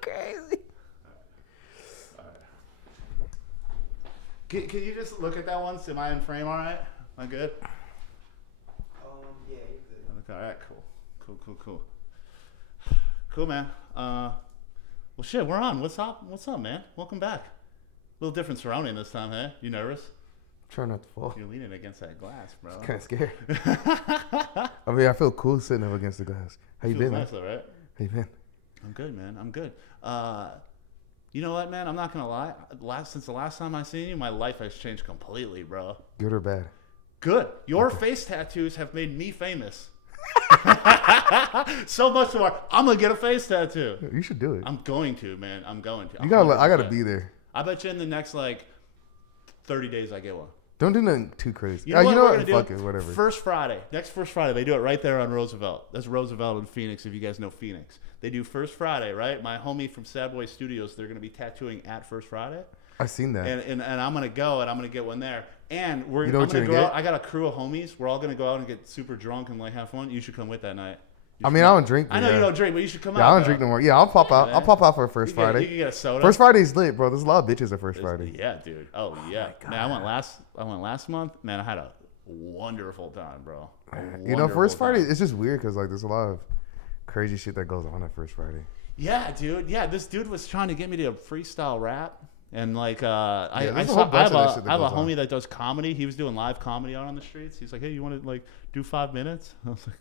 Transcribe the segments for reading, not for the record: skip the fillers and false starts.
Crazy. Can you just look at that one? Am I in frame all right? Am I good? Yeah, you're good. Okay, all right, cool. Cool, man. Well, shit, we're on. What's up, man? Welcome back. A little different surrounding this time, hey? You nervous? Try not to fall. You're leaning against that glass, bro. Kind of scared. I mean, I feel cool sitting up against the glass. How you been, nice, man? though, right? How you been? I'm good, man. I'm good. You know what, man? I'm not gonna lie. Since the last time I seen you, my life has changed completely, bro. Good or bad? Good. Your face tattoos have made me famous. So much so, I'm gonna get a face tattoo. You should do it. I'm going to, man. I'm going to. You gotta. I gotta be there. I bet you in the next 30 days I get one. Don't do nothing too crazy. You know what we're gonna Fuck do? it, whatever. Next first Friday, they do it right there on Roosevelt. That's Roosevelt in Phoenix, if you guys know Phoenix. They do First Friday, right? My homie from Sad Boy Studios, they're gonna be tattooing at First Friday. I seen that. And I'm gonna go and I'm gonna get one there. And I'm what gonna you're go gonna out. get? I got a crew of homies. We're all gonna go out and get super drunk and have fun. You should come with that night. I mean, I don't drink. I know you don't drink, but you should come out. Yeah, I don't drink no more. Yeah, I'll pop out. man. I'll pop out for First Friday. You can get a soda. First Friday's lit, bro. There's a lot of bitches at First Friday. Yeah, dude. Oh yeah. Man, I went last month. Man, I had a wonderful time, bro. You know, First Friday, it's just weird because there's a lot of crazy shit that goes on at First Friday. Yeah, dude. Yeah, this dude was trying to get me to freestyle rap. And I have a homie that does comedy. He was doing live comedy out on the streets. He's like, hey, you want to do 5 minutes? I was like,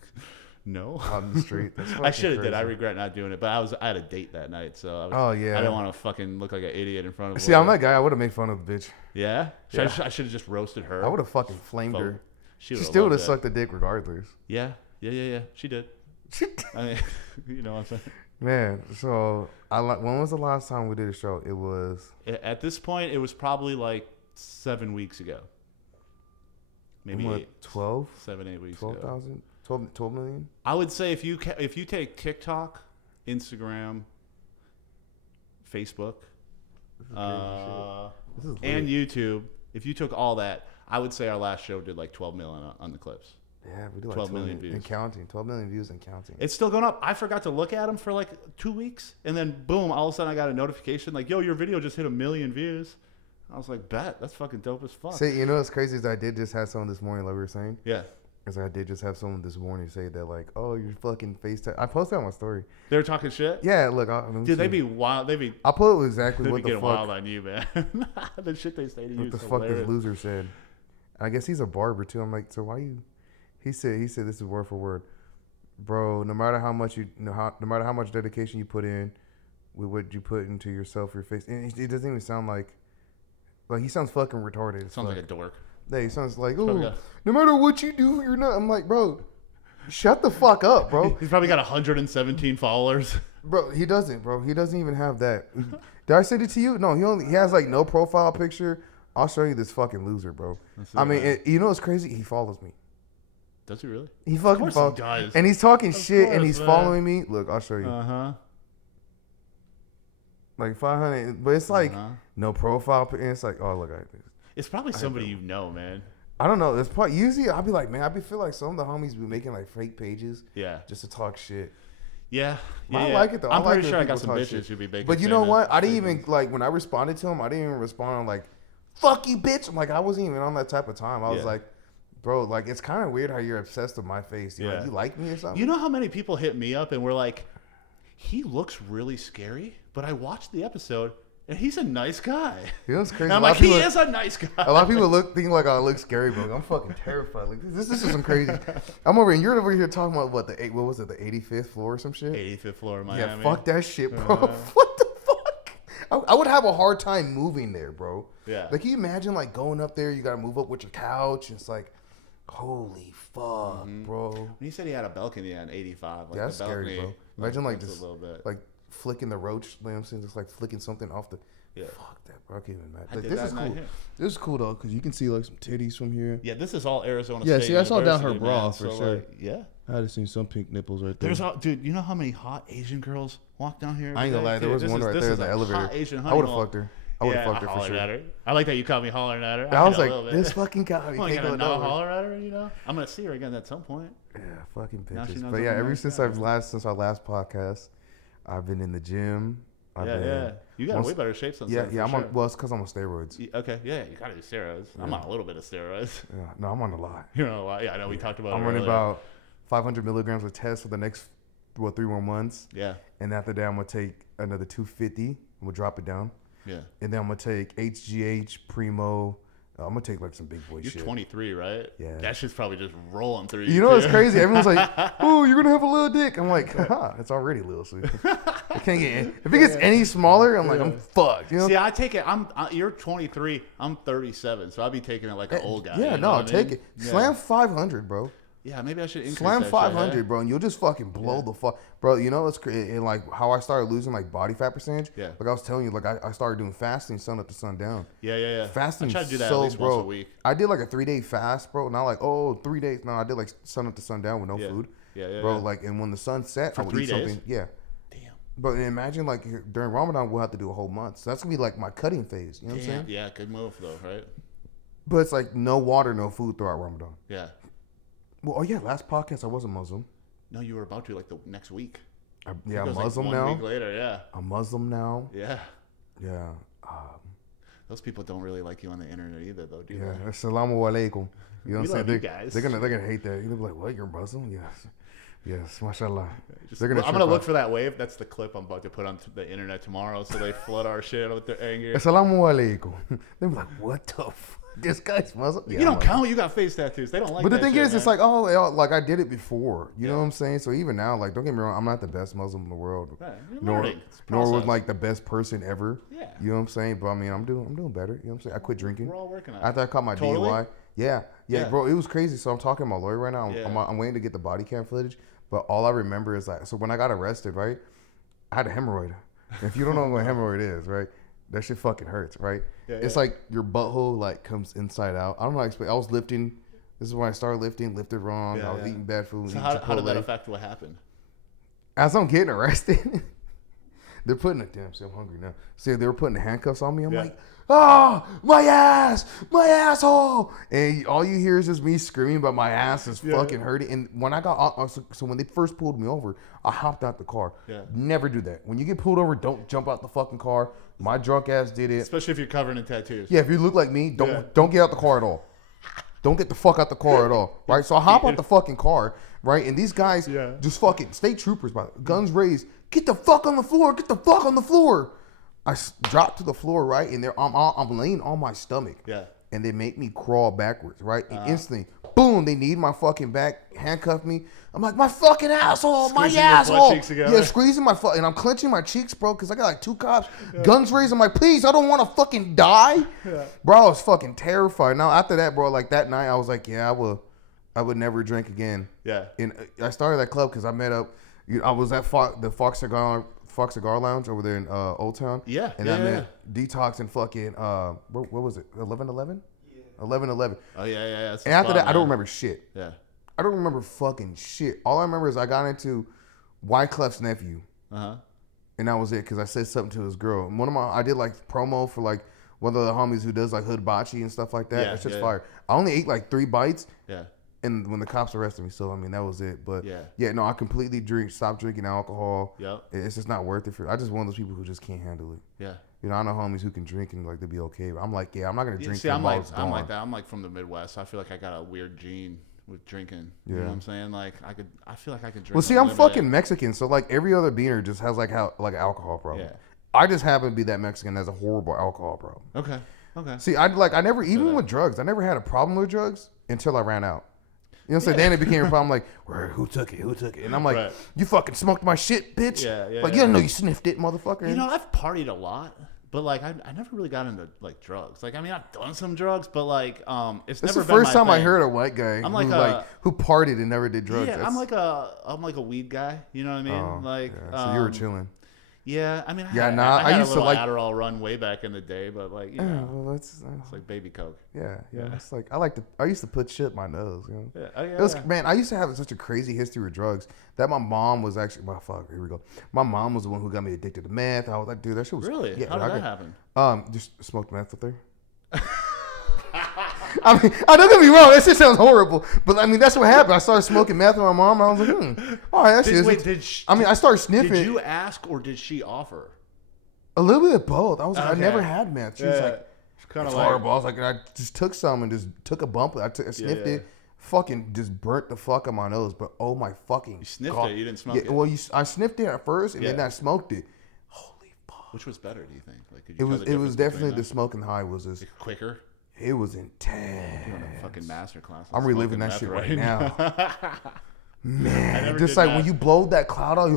no. On the street. That's I should have crazy. did. I regret not doing it. But I had a date that night, so I I didn't want to fucking look like an idiot in front of. See, I'm that guy. I would have made fun of the bitch. Yeah. Yeah. I should have just roasted her. I would have fucking flamed her. She still would have sucked the dick regardless. Yeah. She did. I mean, you know what I'm saying. Man, so when was the last time we did a show? It was at this point. It was probably 7 weeks ago. Maybe 12? 7-8 weeks 12,000? 12 million? I would say if you take TikTok, Instagram, Facebook, and YouTube, if you took all that, I would say our last show did 12 million on the clips. Yeah, we did 12 million views and counting. 12 million views and counting. It's still going up. I forgot to look at them for 2 weeks, and then boom, all of a sudden I got a notification yo, your video just hit 1 million views. I was like, bet, that's fucking dope as fuck. See, you know what's crazy is I did just have someone this morning, like we were saying. Yeah. Because I did just have someone this morning say that oh, your fucking face I posted on my story. They were talking shit. Yeah, look, dude, they be wild. I put exactly what be the getting fuck. Wild on you, man. The shit they say to you. What the is fuck hilarious. this loser said. I guess he's a barber too. I'm like, so why you? He said this is word for word, bro. No matter how much no matter how much dedication you put in, with what you put into yourself, your face, and it doesn't even sound like he sounds fucking retarded. Sounds like a dork. Yeah, he sounds like, ooh, no matter what you do, you're not. I'm like, bro, shut the fuck up, bro. He's probably got 117 followers. Bro, he doesn't, bro. He doesn't even have that. Did I send it to you? No, he has no profile picture. I'll show you this fucking loser, bro. I mean, you know what's crazy? He follows me. Does he really? He fucking follows. He does. And he's talking shit and he's following me. Look, I'll show you. 500, but it's no profile. And it's oh, look at this. It's probably somebody you know, man. I don't know. It's probably usually I'll be like, man, I feel like some of the homies be making fake pages. Yeah. Just to talk shit. Yeah. I like it though. I'm pretty sure I got some bitches who'd be making. But you know what? I didn't even when I responded to him. I didn't even respond on fuck you, bitch. I'm I wasn't even on that type of time. I was like, bro, it's kind of weird how you're obsessed with my face. You like me or something? You know how many people hit me up and were like, he looks really scary, but I watched the episode and he's a nice guy. You know what's crazy? And I'm like, he is a nice guy. A lot of people think I look scary, but I'm fucking terrified. This is some crazy. I'm over and you're over here talking about what was it, the 85th floor or some shit? 85th floor of Miami. Yeah, fuck that shit, bro. What the fuck? I would have a hard time moving there, bro. Yeah. Can you imagine going up there? You gotta move up with your couch. And it's holy fuck, bro. When he said he had a balcony on 85, that's the balcony, scary, bro. Imagine just a little bit. Flicking the roach, you know what I'm saying? Just flicking something off the. Yeah. Fuck that, bro. I can't even imagine. I did This that is night cool. here. This is cool though, because you can see some titties from here. Yeah, this is all Arizona Yeah, State see, I saw down her University, bra man. for So, sure. Yeah. I had seen some pink nipples right there. Dude, you know how many hot Asian girls walk down here? I ain't gonna lie, there was one right there in the elevator. Hot Asian I would have honey fucked her. I would have fucked her for hollered sure. at her. I like that you called me hollering at her. I was know a like, little bit. this fucking guy. I'm gonna now holler at her, you know? I'm gonna see her again at some point. Yeah, fucking Now she bitches. knows But I'm yeah, a ever nice since guy. since our last podcast, I've been in the gym. Yeah. You got way better shape since then. Yeah. Well, it's because I'm on steroids. Okay. Yeah. You got to do steroids. Yeah. I'm on a little bit of steroids. Yeah. No, I'm on a lot. You're on a lot. Yeah. I know. We talked about. I'm running about 500 milligrams of test for the next 3 more months. Yeah. And after that, I'm gonna take another 250. I'm gonna drop it down. Yeah. And then I'm gonna take HGH, Primo. I'm gonna take like some big boy shit. You're 23, right? Yeah. That shit's probably just rolling through you. You know what's crazy? Everyone's like, "Oh, you're gonna have a little dick." I'm like, haha, it's already little. So I can't get any. If it gets any smaller, I'm like, I'm fucked. You know? See, I take it. You're 23. I'm 37, so I'd be taking it like an old guy. Yeah, no, take it. Slam 500, bro. Yeah, maybe I should increase Slam that 500, shit, bro, and you'll just fucking blow the fuck, bro. You know, it's and like how I started losing like body fat percentage. Yeah. Like I was telling you, like I started doing fasting, sun up to sundown. Yeah. Fasting. I try to do that so, at least bro, once a week. I did like a 3-day fast, bro. Not like 3 days. No, I did like sun up to sundown with no food. Yeah. Bro, like, and when the sun set, I would eat something. Yeah. Damn. But imagine like during Ramadan, we'll have to do a whole month. So that's gonna be like my cutting phase. You know what I'm saying? Yeah, good move though, right? But it's like no water, no food throughout Ramadan. Yeah. Well, last podcast I wasn't Muslim. No, you were about to like the next week. I'm Muslim like 1 now. week later, yeah. I'm Muslim now. Yeah. Yeah. Those people don't really like you on the internet either, though, do they? Yeah. Assalamu alaikum. You know what I'm saying? Guys. They're gonna hate that. You're gonna be like, what? You're Muslim? Yes. Mashallah. I'm gonna look for that wave. That's the clip I'm about to put on the internet tomorrow, so they flood our shit with their anger. Assalamu alaikum. They're like, what the fuck? This guy's Muslim. Yeah, you don't count. You got face tattoos. They don't like. But the thing shit, is, man. it's like, like I did it before. You know what I'm saying? So even now, like, don't get me wrong, I'm not the best Muslim in the world. Right. Nor was like the best person ever. Yeah. You know what I'm saying? But I mean, I'm doing better. You know what I'm saying? I quit drinking. We're all working on it. After I caught my DUI. Yeah, bro, it was crazy. So I'm talking to my lawyer right now. I'm waiting to get the body cam footage. But all I remember is like, so when I got arrested, right, I had a hemorrhoid. If you don't know what a hemorrhoid is, right, that shit fucking hurts, right? It's like your butthole like comes inside out. I don't know how to explain. I was lifting. This is when I started lifting. Lifted wrong. I was eating bad food. So how did that affect what happened? As I'm getting arrested, they're putting it. Damn, see, I'm hungry now. See, they were putting the handcuffs on me. I'm like, oh, my ass, my asshole. And all you hear is just me screaming, but my ass is fucking hurting. And when I got, so when they first pulled me over, I hopped out the car. Yeah. Never do that. When you get pulled over, don't jump out the fucking car. My drunk ass did it. Especially if you're covered in tattoos. Yeah, if you look like me, don't get out the car at all. Don't get the fuck out the car at all, right? So I hop out the fucking car, right? And these guys just fucking state troopers, guns raised. Get the fuck on the floor. Get the fuck on the floor. I dropped to the floor, right? And I'm laying on my stomach. Yeah. And they make me crawl backwards, right? And instantly, boom, they need my fucking back, handcuff me. I'm like, my fucking asshole, squeezing my asshole. Yeah, squeezing my and I'm clenching my cheeks, bro, because I got like 2 cops, guns raised. I'm like, please, I don't want to fucking die. Yeah. Bro, I was fucking terrified. Now, after that, bro, like that night, I was like, I would never drink again. Yeah. And I started that club because I met up, I was at the Fox Cigar Lounge over there in Old Town. Yeah. And I met Detox and fucking, what was it, 1111? Yeah. 1111. Oh, yeah. And after that, I don't remember shit. Yeah. I don't remember fucking shit. All I remember is I got into Wyclef's nephew. Uh-huh. And that was it because I said something to his girl. And I did like promo for like one of the homies who does like hood bocce and stuff like that. Yeah, it's just fire. I only ate like 3 bites. Yeah. And when the cops arrested me, so I mean that was it. But no, I completely stopped drinking alcohol. Yep. It's just not worth it I just one of those people who just can't handle it. Yeah. You know, I know homies who can drink and like they'll be okay. But I'm like, I'm not gonna drink. See, I'm like that. I'm like from the Midwest. I feel like I got a weird gene with drinking. You know what I'm saying? Like I feel like I could drink. Well, see, I'm fucking Mexican, so like every other beaner just has like alcohol problem. Yeah. I just happen to be that Mexican that has a horrible alcohol problem. Okay. See, I never even with drugs. I never had a problem with drugs until I ran out. You know what I'm saying? Then it became a problem like, who took it? And I'm like, you fucking smoked my shit, bitch. Yeah. Like, you didn't know you sniffed it, motherfucker. You know, I've partied a lot, but like, I never really got into like drugs. Like, I mean, I've done some drugs, but like, it's never been my thing. That's the first time I heard a white guy who partied and never did drugs. Yeah, I'm like a weed guy. You know what I mean? So you were chilling. Yeah, I mean, I used to like Adderall run way back in the day, but like, you know, well, it's like baby coke. Yeah. It's like I used to put shit in my nose. You know? Man, I used to have such a crazy history with drugs that my mom was actually. Here we go. My mom was the one who got me addicted to meth. I was like, dude, that shit was really. Yeah, how did that happen? Just smoked meth with her. I mean, don't get me wrong. That shit sounds horrible, but I mean that's what happened. I started smoking meth with my mom. And I was like, all right, that shit. I started sniffing. Did you ask or did she offer? A little bit of both. I was like, I never had meth. She was like, kind it's of horrible. I was like, I just took some and just took a bump. I sniffed it. Fucking just burnt the fuck on my nose. But oh my fucking You sniffed God. it. You didn't smoke it. Well, I sniffed it at first and then I smoked it. Holy fuck. Which was better, do you think? Like, could It you was. tell the It was difference definitely between the smoking high was just them? Quicker. It was intense. Doing a fucking master class. I'm reliving that shit right now. Man, just like when you blow that cloud out,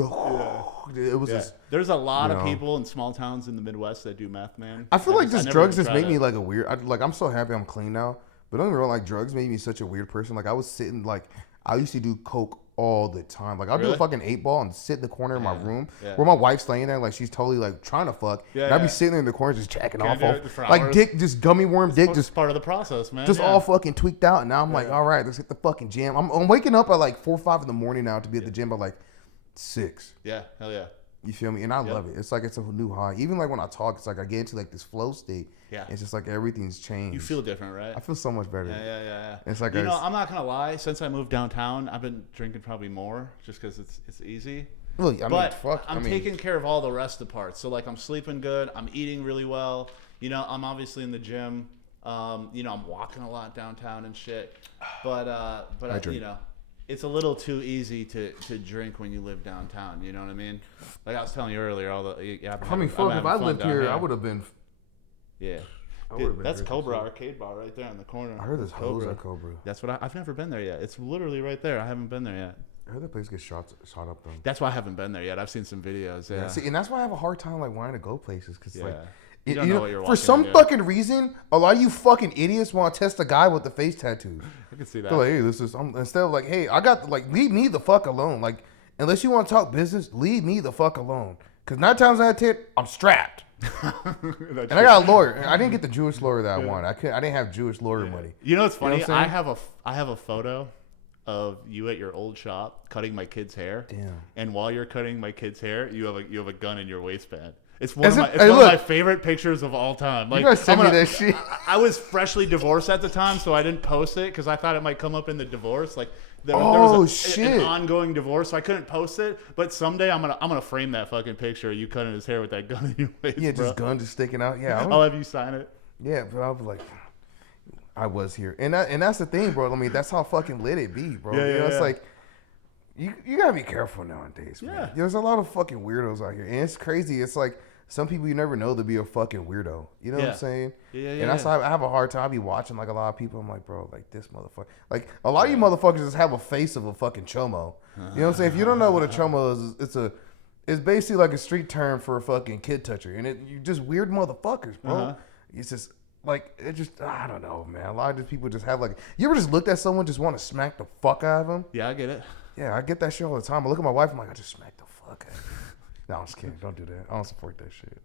it was just. There's a lot of people in small towns in the Midwest that do meth, man. I feel like this drugs just made me like a weird. I'm so happy I'm clean now, but don't get me wrong, like drugs made me such a weird person. Like I was sitting like I used to do coke all the time. Like I'll do a fucking 8-ball and sit in the corner of my room where my wife's laying there, like she's totally like trying to fuck. And I'd be sitting there in the corner just jacking off, like dick, just gummy worm dick, just part of the process, man. Just all fucking tweaked out. And now I'm like, all right, let's hit the fucking gym. I'm waking up at like 4 or 5 in the morning now to be at the gym by like 6. Yeah, hell yeah. You feel me? And I love it. It's like it's a new high. Even like when I talk, it's like I get into like this flow state. Yeah. It's just like everything's changed. You feel different, right? I feel so much better. Yeah. It's like I'm not gonna lie. Since I moved downtown, I've been drinking probably more, just because it's easy. Well, I'm taking care of all the rest of the parts. So like I'm sleeping good. I'm eating really well. I'm obviously in the gym. I'm walking a lot downtown and shit. But it's a little too easy to drink when you live downtown. You know what I mean? Like I was telling you earlier, if I lived here, I would have been. Yeah. Dude, that's Cobra Arcade Bar right there in the corner. I heard there's hoes at Cobra. That's what I've never been there yet. It's literally right there. I haven't been there yet. I heard that place gets shot up though. That's why I haven't been there yet. I've seen some videos. Yeah. See, and that's why I have a hard time like wanting to go places because like. You don't know what you're for some fucking reason, a lot of you fucking idiots want to test a guy with the face tattoos. I can see that. They're like, hey, instead of like, hey, I got like, leave me the fuck alone. Like, unless you want to talk business, leave me the fuck alone. Because 9 times out of 10, I'm strapped. And I got a lawyer. I didn't get the Jewish lawyer that I wanted. I didn't have Jewish lawyer money. You know what's funny? You know what I have a photo of you at your old shop cutting my kid's hair. Damn. And while you're cutting my kid's hair, you have a gun in your waistband. It's one of my favorite pictures of all time. Like, you guys send me that shit. I was freshly divorced at the time, so I didn't post it because I thought it might come up in the divorce. Like there was an ongoing divorce, so I couldn't post it. But someday I'm gonna frame that fucking picture of you cutting his hair with that gun in your waist. Yeah, just gun just sticking out. Yeah, I'll have you sign it. Yeah, but I was like, I was here, and that's the thing, bro. I mean, that's how fucking lit it be, bro. It's like. You gotta be careful nowadays, man. Yeah. There's a lot of fucking weirdos out here. And it's crazy. It's like some people you never know to be a fucking weirdo. You know what I'm saying? Yeah. And that's why I have a hard time. I be watching like a lot of people. I'm like, bro, like this motherfucker. Like a lot of you motherfuckers just have a face of a fucking chomo. You know what I'm saying? If you don't know what a chomo is, it's basically like a street term for a fucking kid toucher. And you just weird motherfuckers, bro. It's just like, I don't know, man. A lot of these people just have like, you ever just looked at someone just want to smack the fuck out of them? Yeah, I get it. Yeah, I get that shit all the time. I look at my wife, I'm like, I just smacked the fuck out of her. No, I'm just kidding. Don't do that. I don't support that shit.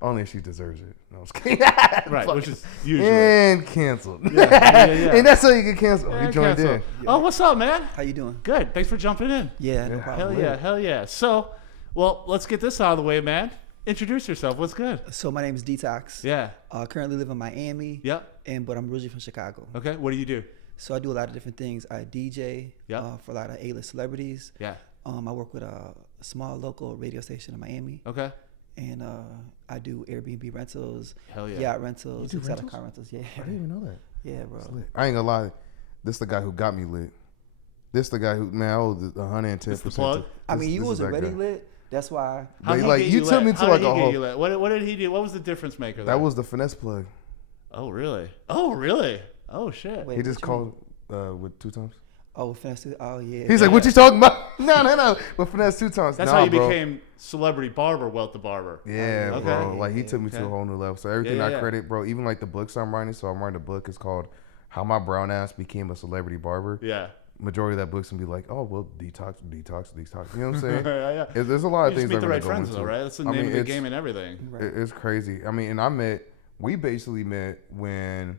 Only if she deserves it. No, I'm just kidding. Right, which is usually. And canceled. Yeah. And that's how you get canceled. You joined in. Oh, what's up, man? How you doing? Good. Thanks for jumping in. Yeah, no problem. Hell yeah. So, well, let's get this out of the way, man. Introduce yourself. What's good? So my name is Detox. Yeah. Currently live in Miami. Yep. But I'm originally from Chicago. Okay. What do you do? So I do a lot of different things. I DJ for a lot of A-list celebrities. Yeah. I work with a small local radio station in Miami. Okay. And I do Airbnb rentals. Hell yeah. Yacht rentals. Exotic car rentals. Yeah. I didn't even know that. Yeah, bro. I ain't gonna lie. This the guy who got me lit. This the guy who, man, I owe 110%. I mean, you was already lit. That's why. You took me to like a whole. What did he do? What was the difference maker? That was the finesse plug. Oh, really? Oh, shit. Wait, he just called with 2 times. Oh, finesse. Oh, yeah. He's like, what you talking about? No. But finesse 2 times. That's how you became celebrity barber, Wealth the Barber. Yeah, okay. Bro. Like he took me to a whole new level. So everything I credit, bro. Even like the books I'm writing. So I'm writing a book. It's called How My Brown Ass Became a Celebrity Barber. Yeah. Majority of that book's gonna be like, oh well, detox. You know what I'm saying? Yeah. There's a lot of things. Meet the right friends, though, right? That's the name of the game and everything. It's crazy. I mean, and we basically met when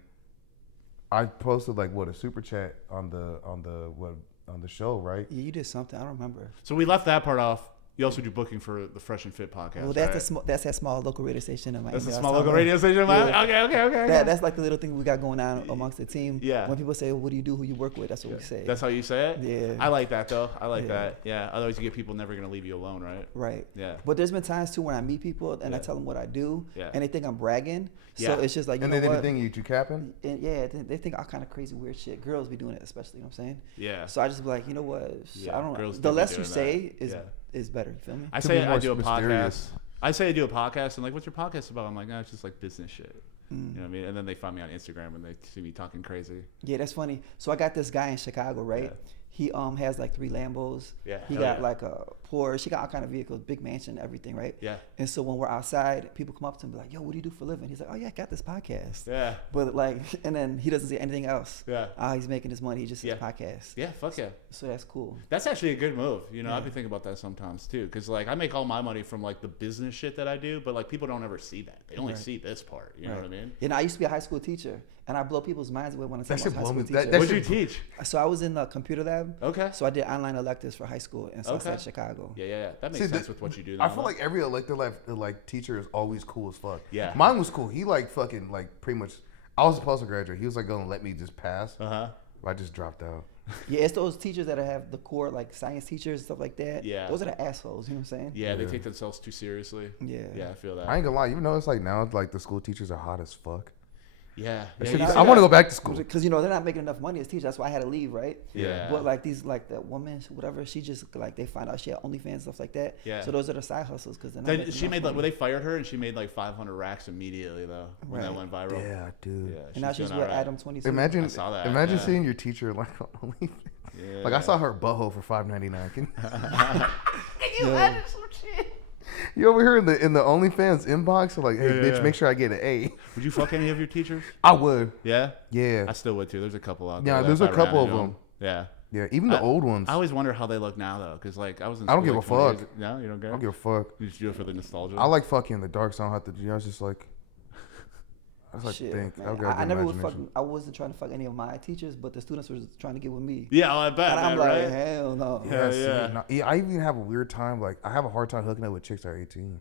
I posted like a super chat on the show, right? Yeah, you did something. I don't remember. So we left that part off. You also do booking for the Fresh and Fit podcast. Well, that's that small local radio station in Miami. That's a small local radio station in Miami? Yeah. Okay. That's like the little thing we got going on amongst the team. Yeah. When people say, what do you do, who you work with, that's what we say. That's how you say it? Yeah. I like that, though. I like that. Yeah. Otherwise, you get people never going to leave you alone, right? Right. Yeah. But there's been times, too, when I meet people and I tell them what I do, and they think I'm bragging. So it's just like, you know what? And they think you capping? And they think all kind of crazy, weird shit. Girls be doing it, especially, you know what I'm saying? Yeah. So I just be like, you know what? Yeah, I don't know. girls The do be less you doing say that. is better. You feel me? I say I do a podcast. I say I do a podcast, and like, what's your podcast about? I'm like, no, it's just like business shit. You know what I mean? And then they find me on Instagram and they see me talking crazy. Yeah, that's funny. So I got this guy in Chicago, right? Yeah. He has like 3 Lambos. Yeah. He got like a Porsche. He got all kind of vehicles, big mansion, everything, right? Yeah. And so when we're outside, people come up to him and be like, yo, what do you do for a living? He's like, oh yeah, I got this podcast. Yeah. But like, and then he doesn't say anything else. Yeah. He's making his money. He just says podcast. Yeah, fuck yeah. So that's cool. That's actually a good move. You know, I've been thinking about that sometimes too. Cause like I make all my money from like the business shit that I do, but like people don't ever see that. They only see this part. You know what I mean? And I used to be a high school teacher. And I blow people's minds away when I talk about high school teacher. What did you teach? So I was in the computer lab. Okay. So I did online electives for high school in Southside Chicago. Yeah. That makes sense with what you do now. I feel like every elective like teacher is always cool as fuck. Yeah. Mine was cool. He like fucking like pretty much. I was supposed to graduate. He was like gonna let me just pass. I just dropped out. Yeah, it's those teachers that have the core like science teachers and stuff like that. Yeah. Those are the assholes. You know what I'm saying? Yeah, they take themselves too seriously. Yeah. I feel that. I ain't gonna lie. Even though it's like now like the school teachers are hot as fuck. Yeah. I want to go back to school because you know they're not making enough money as teachers. That's why I had to leave, right? Yeah. But like that woman, whatever, she just like they find out she had OnlyFans and stuff like that. Yeah. So those are the side hustles because they're not. Then she made like when they fired her and she made like 500 racks immediately though when that went viral. Yeah, dude. Yeah, and now she's with Adam 22. Imagine, I saw that. Imagine seeing your teacher like on OnlyFans. Yeah. Like I saw her butthole for $5.99. Can you imagine some shit? You over here in the OnlyFans inbox? Like, hey, bitch, make sure I get an A. Would you fuck any of your teachers? I would. Yeah? Yeah. I still would too. There's a couple out there. Yeah, there's a couple of them. Yeah. Yeah, even the old ones. I always wonder how they look now though, because like I was in I don't school, give like, a fuck. No, you don't care? I don't give a fuck. You just do it for the nostalgia? I like fucking in the dark, so I don't have to. I was just like. I was like, Shit, think. I never would fuck. I wasn't trying to fuck any of my teachers, but the students were trying to get with me. Yeah, I bet. And I'm like, right? hell no. Yeah. I even have a weird time. Like, I have a hard time hooking up with chicks that are 18.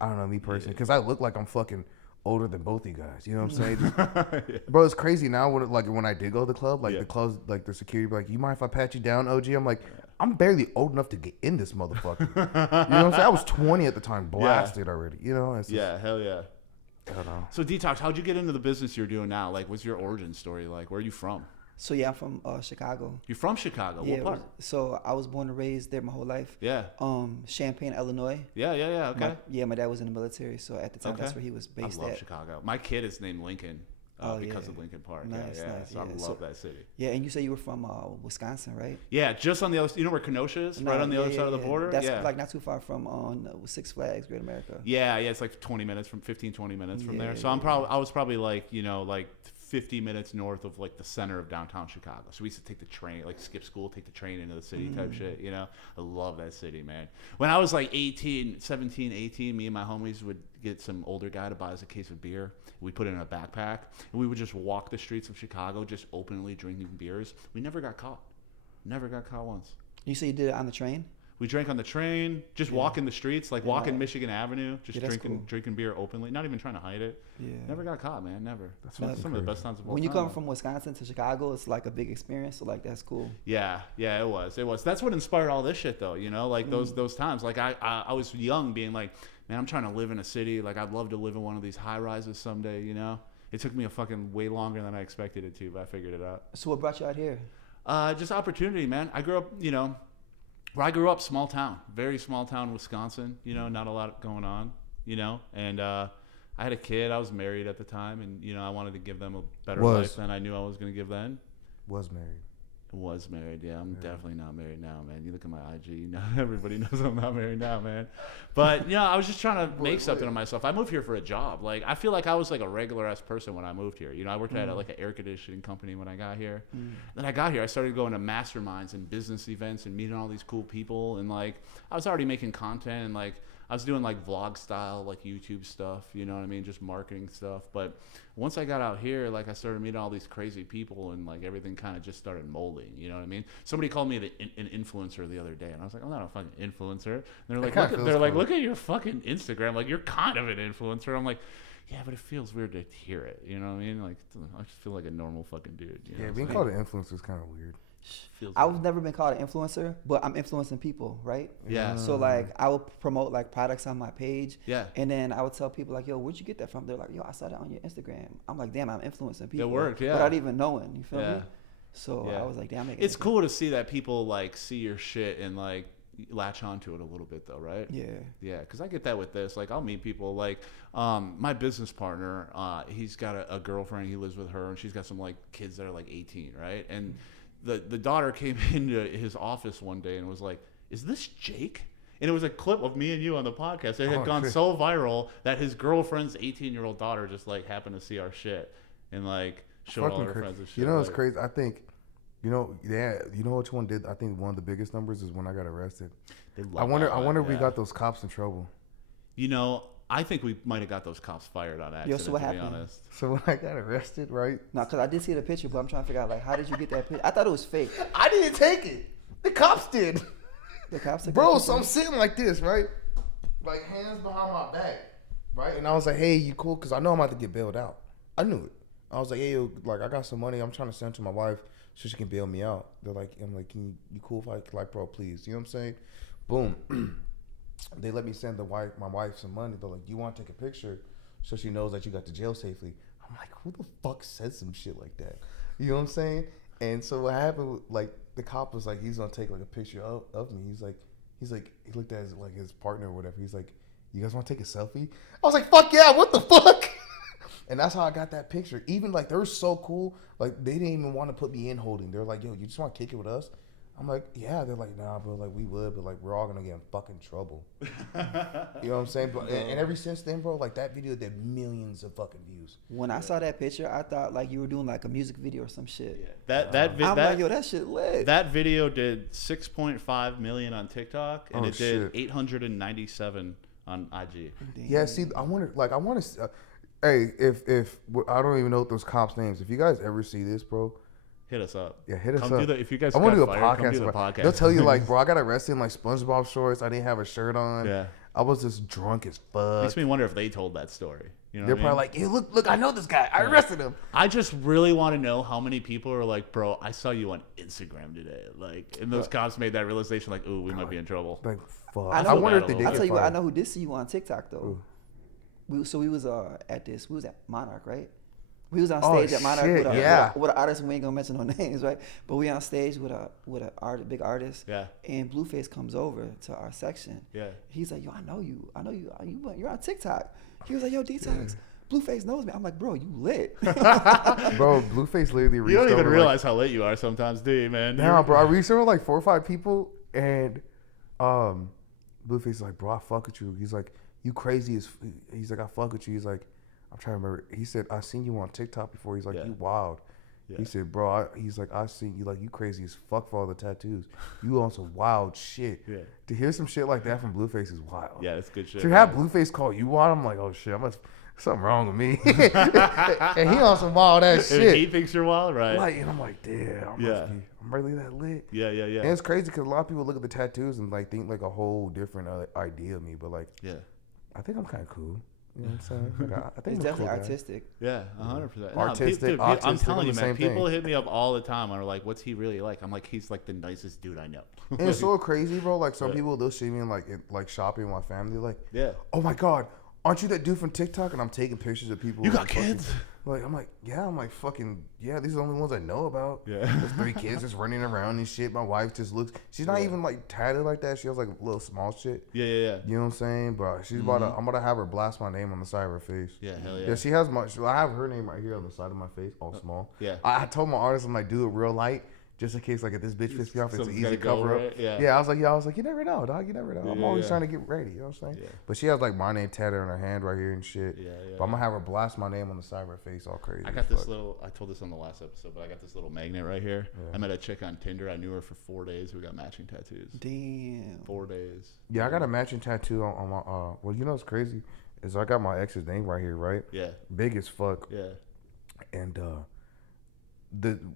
I don't know, me personally, because I look like I'm fucking older than both you guys. You know what I'm saying? Bro, it's crazy now. When I did go to the club, like the clubs, like the security, be like, you mind if I pat you down, OG? I'm like, I'm barely old enough to get in this motherfucker. You know what I'm saying? I was 20 at the time, blasted already. You know? It's just, hell yeah. I don't know. So Detox, how'd you get into the business you're doing now? Like, what's your origin story? Like, where are you from? So yeah, I'm from Chicago. You're from Chicago? Yeah, what part? So I was born and raised there my whole life. Yeah. Champaign, Illinois. Yeah. Okay. My dad was in the military, so at the time that's where he was based at. I love Chicago. My kid is named Lincoln. Because of Lincoln Park. Nice. So I love that city. Yeah, and you say you were from Wisconsin, right? Yeah, just on the other. You know where Kenosha is? Right on the other side of the border. That's like not too far from Six Flags, Great America. Yeah. It's like 20 minutes from there. So I was probably like 50 minutes north of like the center of downtown Chicago. So we used to take the train, like skip school, take the train into the city type shit, you know? I love that city, man. When I was like 17, 18, me and my homies would get some older guy to buy us a case of beer. We put it in a backpack and we would just walk the streets of Chicago just openly drinking beers. We never got caught. Never got caught once. You say you did it on the train? We drank on the train, just walking the streets, like walking Michigan Avenue, just drinking beer openly, not even trying to hide it. Yeah. Never got caught, man. Never. That's some of the best times of all time. When you come from Wisconsin to Chicago, it's like a big experience. So like that's cool. Yeah, it was. That's what inspired all this shit, though. You know, like those times. Like I was young, being like, man, I'm trying to live in a city. Like I'd love to live in one of these high rises someday. You know, it took me a fucking way longer than I expected it to, but I figured it out. So what brought you out here? Just opportunity, man. I grew up, where I grew up, small town, very small town, Wisconsin, not a lot going on, and I had a kid. I was married at the time, and, I wanted to give them a better life than I knew I was going to give them. Was married, yeah. I'm definitely not married now, man. You look at my IG, everybody knows I'm not married now, man. But, I was just trying to make something of myself. I moved here for a job. Like, I feel like I was like a regular-ass person when I moved here. I worked at like an air conditioning company when I got here. Then I got here, I started going to masterminds and business events and meeting all these cool people. And, like, I was already making content and, like, I was doing like vlog style, like YouTube stuff, you know what I mean? Just marketing stuff. But once I got out here, like I started meeting all these crazy people and like everything kind of just started molding, you know what I mean? Somebody called me an influencer the other day and I was like, I'm not a fucking influencer. And they're like, look at your fucking Instagram. Like, you're kind of an influencer. I'm like, yeah, but it feels weird to hear it. You know what I mean? Like, I just feel like a normal fucking dude. You know? Being called an influencer is kind of weird. I've never been called an influencer, but I'm influencing people, right? Yeah. So like, I would promote like products on my page. Yeah. And then I would tell people like, yo, where'd you get that from? They're like, yo, I saw that on your Instagram. I'm like, damn, I'm influencing people. It worked, yeah. Without even knowing, you feel Yeah. me? So I was like, damn, it's cool to see that people like see your shit and like latch onto it a little bit though, right? Yeah, because I get that with this. Like, I'll meet people like my business partner, he's got a girlfriend, he lives with her, and she's got some like kids that are like 18, right? And the daughter came into his office one day and was like, is this Jake? And it was a clip of me and you on the podcast. It had gone so viral that his girlfriend's 18-year-old daughter just like happened to see our shit and like showed all her friends and shit. You know what's crazy? I think, you know which one did? I think one of the biggest numbers is when I got arrested. I wonder if we got those cops in trouble. You know, I think we might have got those cops fired on accident, so what to happened? be honest. So when I got arrested, right? No, because I did see the picture, but I'm trying to figure out, like, how did you get that picture? I thought it was fake. I didn't take it. The cops did. The cops took Bro, so I'm sitting like this, right? Like, hands behind my back, right? And I was like, hey, you cool? Because I know I'm about to get bailed out. I knew it. I was like, hey, yo, like, I got some money. I'm trying to send to my wife so she can bail me out. They're like, I'm like, you cool if I, like, bro, please. You know what I'm saying? Boom. They let me send my wife some money. They're like, you want to take a picture so she knows that you got to jail safely? I'm like, who the fuck said some shit like that? You know what I'm saying? And so what happened, like, the cop was like, he's gonna take like a picture of me. He's like, he looked at his partner or whatever. He's like, you guys want to take a selfie? I was like, fuck yeah, what the fuck? And that's how I got that picture. Even like, they were so cool. Like, they didn't even want to put me in holding. They're like, yo, you just want to kick it with us? I'm like, yeah. They're like, nah, bro. Like, we would, but like, we're all gonna get in fucking trouble. You know what I'm saying? But and ever since then, bro, like, that video did millions of fucking views. When I saw that picture, I thought like you were doing like a music video or some shit. Yeah. I'm like, yo, that shit lit. That video did 6.5 million on TikTok, and it did 897 on IG. Damn. Yeah. See, I want to. Hey, if I don't even know what those cops' names. If you guys ever see this, bro. Hit us up. Yeah, hit us come up. If you guys I want to do a fired, podcast. do the podcast. They'll tell you like, bro, I got arrested in like SpongeBob shorts. I didn't have a shirt on. Yeah. I was just drunk as fuck. Makes me wonder if they told that story. You know, they're probably like, hey, look, I know this guy. I arrested him. I just really want to know how many people are like, bro, I saw you on Instagram today. Like, and those cops made that realization, like, ooh, we might be in trouble. Like, fuck. I wonder if they did. I'll tell you what, I know who did see you on TikTok though. We was at Monarch, right? We was on stage at Monarch with an artist. We ain't gonna mention no names, right? But we on stage with a big artist. Yeah. And Blueface comes over to our section. Yeah. He's like, yo, I know you. You're on TikTok. He was like, yo, Detox. Blueface knows me. I'm like, bro, you lit. Bro, Blueface literally reached You don't even over, realize how lit you are sometimes, do you, man? Nah, bro, I reached over like 4 or 5 people, and Blueface is like, bro, I fuck with you. He's like, you crazy as. He's like, I fuck with you. He's like, I'm trying to remember. He said, I seen you on TikTok before. He's like, you wild. Yeah. He said, bro, he's like, I seen you, like, you crazy as fuck for all the tattoos. You on some wild shit. Yeah. To hear some shit like that from Blueface is wild. Yeah, that's good shit. To have Blueface call you wild, I'm like, oh shit, something wrong with me. And he on some wild ass shit. And he thinks you're wild, right? Like, and I'm like, damn, I'm really that lit. Yeah. And it's crazy because a lot of people look at the tattoos and like think like a whole different idea of me, but like, I think I'm kind of cool. You know what I'm saying? Like, I think it's definitely cool artistic. Yeah, 100%. Artistic, I'm telling you, man. same People thing. hit me up all the time and are like, "What's he really like?" I'm like, "He's like the nicest dude I know." And it's so crazy, bro. Like some people, they'll see me in like shopping with my family. Like, oh my god, aren't you that dude from TikTok? And I'm taking pictures of people. You got kids? Like, I'm like, yeah. I'm like, fucking, yeah. These are the only ones I know about. Yeah. There's 3 kids just running around and shit. My wife just looks. She's not even like tatted like that. She has like little small shit. Yeah. You know what I'm saying? But she's about to. I'm about to have her blast my name on the side of her face. Yeah, hell yeah. Yeah, she has my. I have her name right here on the side of my face, all small. Yeah. I told my artist, I'm like, do it real light, just in case like if this bitch pisses me off, it's an Something's easy gotta go, cover right? up. Yeah. I was like, you never know, dog. You never know. I'm always trying to get ready. You know what I'm saying? Yeah. But she has like my name tatted on her hand right here and shit. Yeah. But I'm gonna have her blast my name on the side of her face, all crazy. I got this little. I told this on the last episode, but I got this little magnet right here. Yeah. I met a chick on Tinder. I knew her for 4 days. We got matching tattoos. Damn. 4 days. Yeah, I got a matching tattoo on my. Well, you know what's crazy is I got my ex's name right here, right? Yeah. Big as fuck. Yeah. And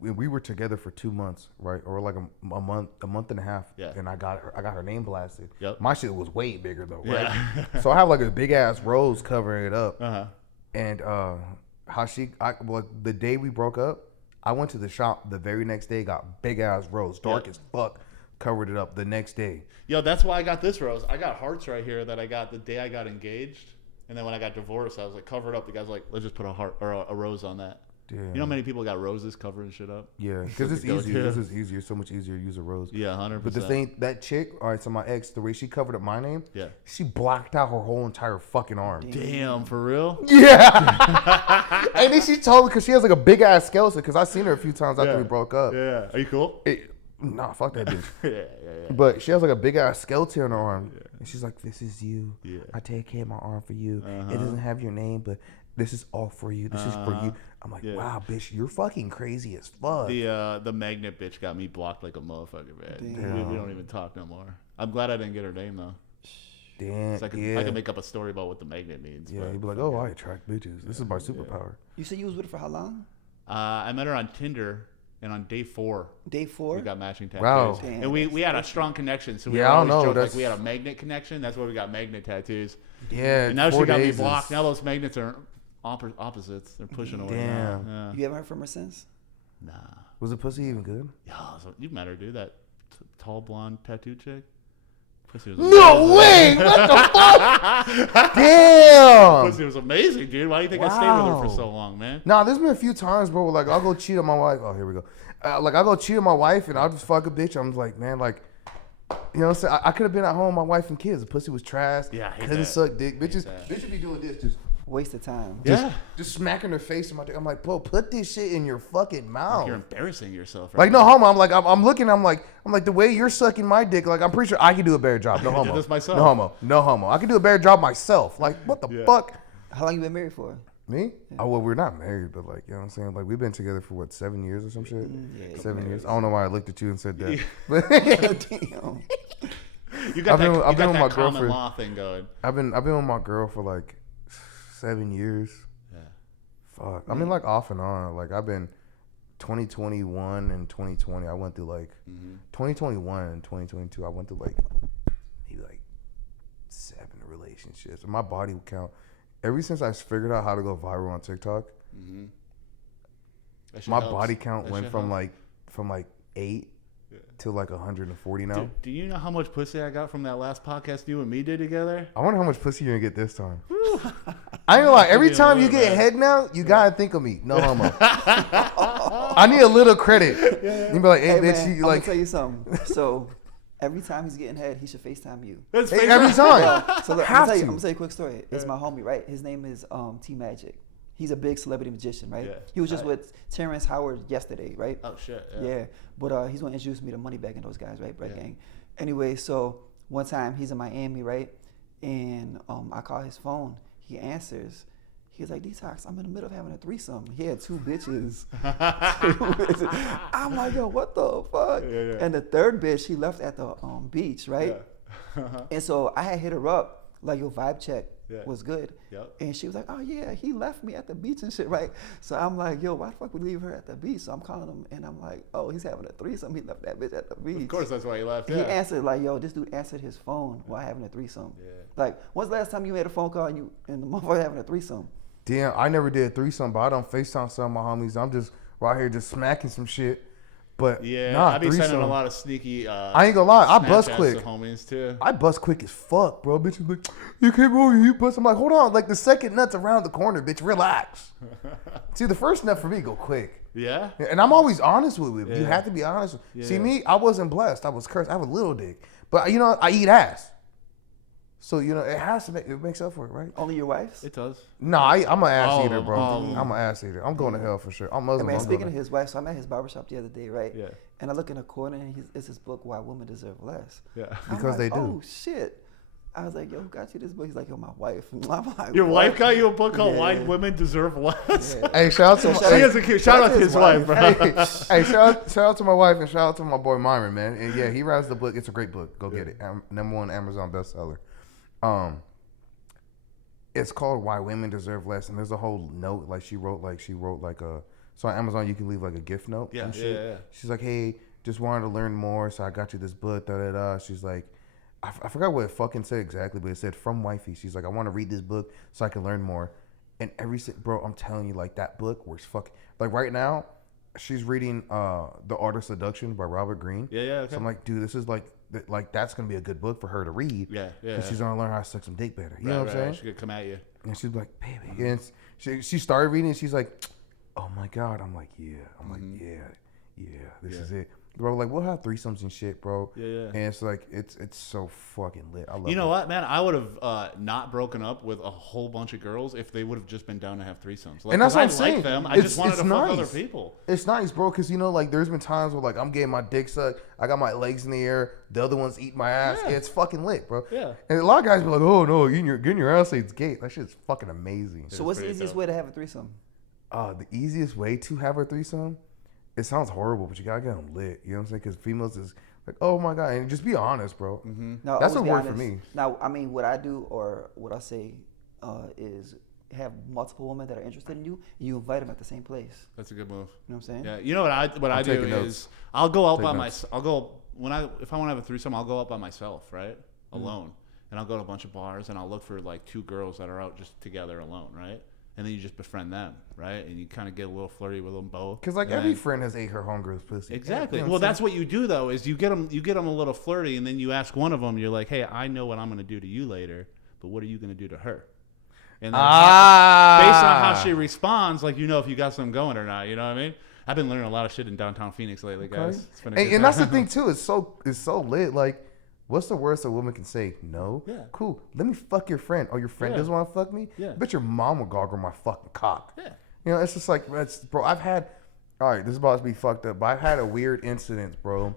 we were together for 2 months, right, or like a month and a half. Yeah. And I got her name blasted. Yep. My shit was way bigger though, right? Yeah. So I have like a big ass rose covering it up. And the day we broke up, I went to the shop the very next day, got big ass rose, dark as fuck, covered it up the next day. Yo, that's why I got this rose. I got hearts right here that I got the day I got engaged, and then when I got divorced, I was like covered up. The guy's like, let's just put a heart or a rose on that. Damn. You know how many people got roses covering shit up? Yeah, because it's easier. This is easier. So much easier to use a rose. Yeah, 100%. But the thing, that chick, all right, so my ex, the way she covered up my name, yeah, she blocked out her whole entire fucking arm. Damn, for real? Yeah. And then she told me, because she has like a big ass skeleton, because I seen her a few times after we broke up. Yeah. Are you cool? Nah, fuck that bitch. Yeah. But she has like a big ass skeleton on her arm. Yeah. And she's like, this is you. Yeah. I take care of my arm for you. It doesn't have your name, but this is all for you. This is for you. I'm like, wow, bitch, you're fucking crazy as fuck. The magnet bitch got me blocked like a motherfucker, man. We don't even talk no more. I'm glad I didn't get her name though. Damn. I can make up a story about what the magnet means. Yeah, you'd be like, oh, I attract bitches. This is my superpower. You said you was with her for how long? I met her on Tinder. And on day 4, we got matching tattoos. Wow. Damn, and we had a strong connection. So we I don't know. Joke, like we had a magnet connection. That's why we got magnet tattoos. Yeah. And now she got me blocked. Now those magnets are opposites. They're pushing away. Damn. Yeah. You ever heard from her since? Nah. Was the pussy even good? Yeah. So you met her, dude. That tall blonde tattoo chick. Pussy was amazing. No way! What the fuck? Damn! Pussy was amazing, dude. Why do you think I stayed with her for so long, man? Nah, there's been a few times, bro, where like I'll go cheat on my wife. Oh, here we go. Like I'll go cheat on my wife and I'll just fuck a bitch. I'm like, man, like, you know what I'm saying? I could have been at home with my wife and kids. The pussy was trash. Yeah, I hate couldn't that. suck dick. Bitches be doing this, just waste of time. Just smacking her face in my dick. I'm like, bro, put this shit in your fucking mouth. You're embarrassing yourself. Right like, no homo. I'm like, I'm looking. I'm like, the way you're sucking my dick. Like, I'm pretty sure I can do a better job. No homo. I did this myself. No homo. I can do a better job myself. Like, what the fuck? How long you been married for? Me? Yeah. Oh, well, we're not married, but like, you know what I'm saying? Like, we've been together for what, 7 years or some shit? Yeah, 7 years. I don't know why I looked at you and said that. But damn. You got that common law thing going. I've been with my girl for like 7 years. Yeah. Fuck. I mean, like off and on. Like I've been 2021 and 2020. I went through like 2021 and 2022. I went through like maybe like 7 relationships. And my body count. Ever since I figured out how to go viral on TikTok, my body count went from like 8 to like 140 now. Do you know how much pussy I got from that last podcast you and me did together? I wonder how much pussy you're gonna get this time. I ain't gonna lie. Every time you get head now, you gotta think of me. No homo. I need a little credit. You be like, hey bitch, man, you like. I'm gonna tell you something. So every time he's getting head, he should FaceTime you. Every time. So look, I'm gonna tell you a quick story. It's my homie, right? His name is T Magic. He's a big celebrity magician, right? Yeah. He was just with Terrence Howard yesterday, right? Oh shit. Yeah. But he's gonna introduce me to MoneyBagg and those guys, right? Bread Gang. Anyway, so one time he's in Miami, right? And I call his phone. He answers. He's like, Detox, I'm in the middle of having a threesome. He had 2 bitches. I'm like, yo, what the fuck? Yeah. And the third bitch, he left at the beach, right? Yeah. And so I had hit her up, like, your vibe check was good. Yep. And she was like, oh, yeah, he left me at the beach and shit, right? So I'm like, yo, why the fuck would we leave her at the beach? So I'm calling him, and I'm like, oh, he's having a threesome. He left that bitch at the beach. Of course, that's why he left. He answered, like, yo, this dude answered his phone while having a threesome. Yeah. Like, when's the last time you made a phone call and the motherfucker having a threesome? Damn, I never did a threesome, but I don't FaceTime some of my homies. I'm just right here just smacking some shit. But I be sending a lot of sneaky. I ain't gonna lie, I bust quick. Homies too. I bust quick as fuck, bro. Bitch is like, you came over, you bust. I'm like, hold on, like the second nut's around the corner, bitch. Relax. See, the first nut for me go quick. Yeah. And I'm always honest with you. You have to be honest. See me, I wasn't blessed. I was cursed. I have a little dick, but you know, I eat ass. So, you know, it has to make, it makes up for it, right? Only your wife's? It does. No, I'm an ass eater, bro. Oh. I'm an ass eater. I'm going to hell for sure. I'm Muslim. Hey, man, speaking of his wife, so I'm at his barbershop the other day, right? Yeah. And I look in the corner, and it's his book, Why Women Deserve Less. Yeah. Because they do. Oh, shit. I was like, yo, who got you this book? He's like, yo, my wife. I'm like, Your what? wife got you a book called Why Women Deserve Less? Yeah. Hey, shout out to Shout out to his wife, bro. Hey, shout out to my wife and shout out to my boy Myron, man. And yeah, he writes the book. It's a great book. Go get it. #1 Amazon bestseller. It's called Why Women Deserve Less, and there's a whole note like she wrote like a. So on Amazon you can leave like a gift note. Yeah, and shit. yeah. She's like, hey, just wanted to learn more, so I got you this book. Da da da. She's like, I forgot what it fucking said exactly, but it said from wifey. She's like, I want to read this book so I can learn more. And bro, I'm telling you, like that book was fucking like right now. She's reading The Art of Seduction by Robert Greene. Yeah. Okay. So I'm like, dude, this is like that's gonna be a good book for her to read. Yeah. Because she's gonna learn how to suck some dick better. You know what I'm saying? She could come at you. And she's like, baby. And she started reading and she's like, oh my God. I'm like, yeah. I'm like, yeah. This is it. Bro, like we'll have threesomes and shit, bro. Yeah. And it's like it's so fucking lit. I love it. You know what, man? I would have not broken up with a whole bunch of girls if they would have just been down to have threesomes. Like, and that's what I'm saying. Like them. I just wanted to fuck other people. It's nice, bro, because you know, like there's been times where like I'm getting my dick sucked, I got my legs in the air, the other one's eating my ass. Yeah. It's fucking lit, bro. Yeah. And a lot of guys be like, oh no, getting your ass ate gay. That shit's fucking amazing. So what's the easiest way to have a threesome? The easiest way to have a threesome. It sounds horrible, but you gotta get them lit. You know what I'm saying? Because females is like, oh my God, and just be honest, bro. Mm-hmm. No, that's a word for me. Now, I mean, what I do or what I say is have multiple women that are interested in you, and you invite them at the same place. That's a good move. You know what I'm saying? Yeah. You know what I do is I'll go out by myself. If I want to have a threesome, I'll go out by myself, right, alone, and I'll go to a bunch of bars and I'll look for like 2 girls that are out just together alone, right. And then you just befriend them, right? And you kind of get a little flirty with them both. Because like every friend has ate her homegirl's pussy. Exactly. You know well, that's what you do though. Is you get them a little flirty, and then you ask one of them. You're like, hey, I know what I'm going to do to you later, but what are you going to do to her? And then based on how she responds, like you know if you got something going or not. You know what I mean? I've been learning a lot of shit in downtown Phoenix lately, guys. It's been a good and that's the thing too. It's so lit. Like, what's the worst a woman can say? No. Yeah. Cool. Let me fuck your friend. Oh, your friend doesn't want to fuck me? Yeah. Bet your mom will goggle my fucking cock. Yeah. You know, it's just like, bro, I've had, all right, this is about to be fucked up, but I've had a weird incident, bro.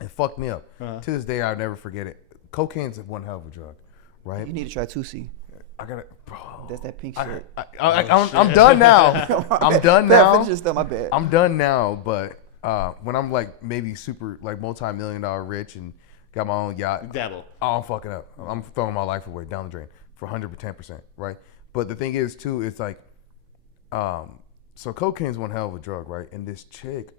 It fucked me up. To this day, I'll never forget it. Cocaine's one hell of a drug, right? You need to try 2C. I got it, bro. That's that pink shit. I'm done now. I'm done now. My bad. I'm done now, but when I'm like maybe super like multi-million-dollar rich and got my own yacht. Dabble. Oh, I'm fucking up. I'm throwing my life away down the drain for 110%, right? But the thing is, too, it's like, so cocaine's one hell of a drug, right? And this chick,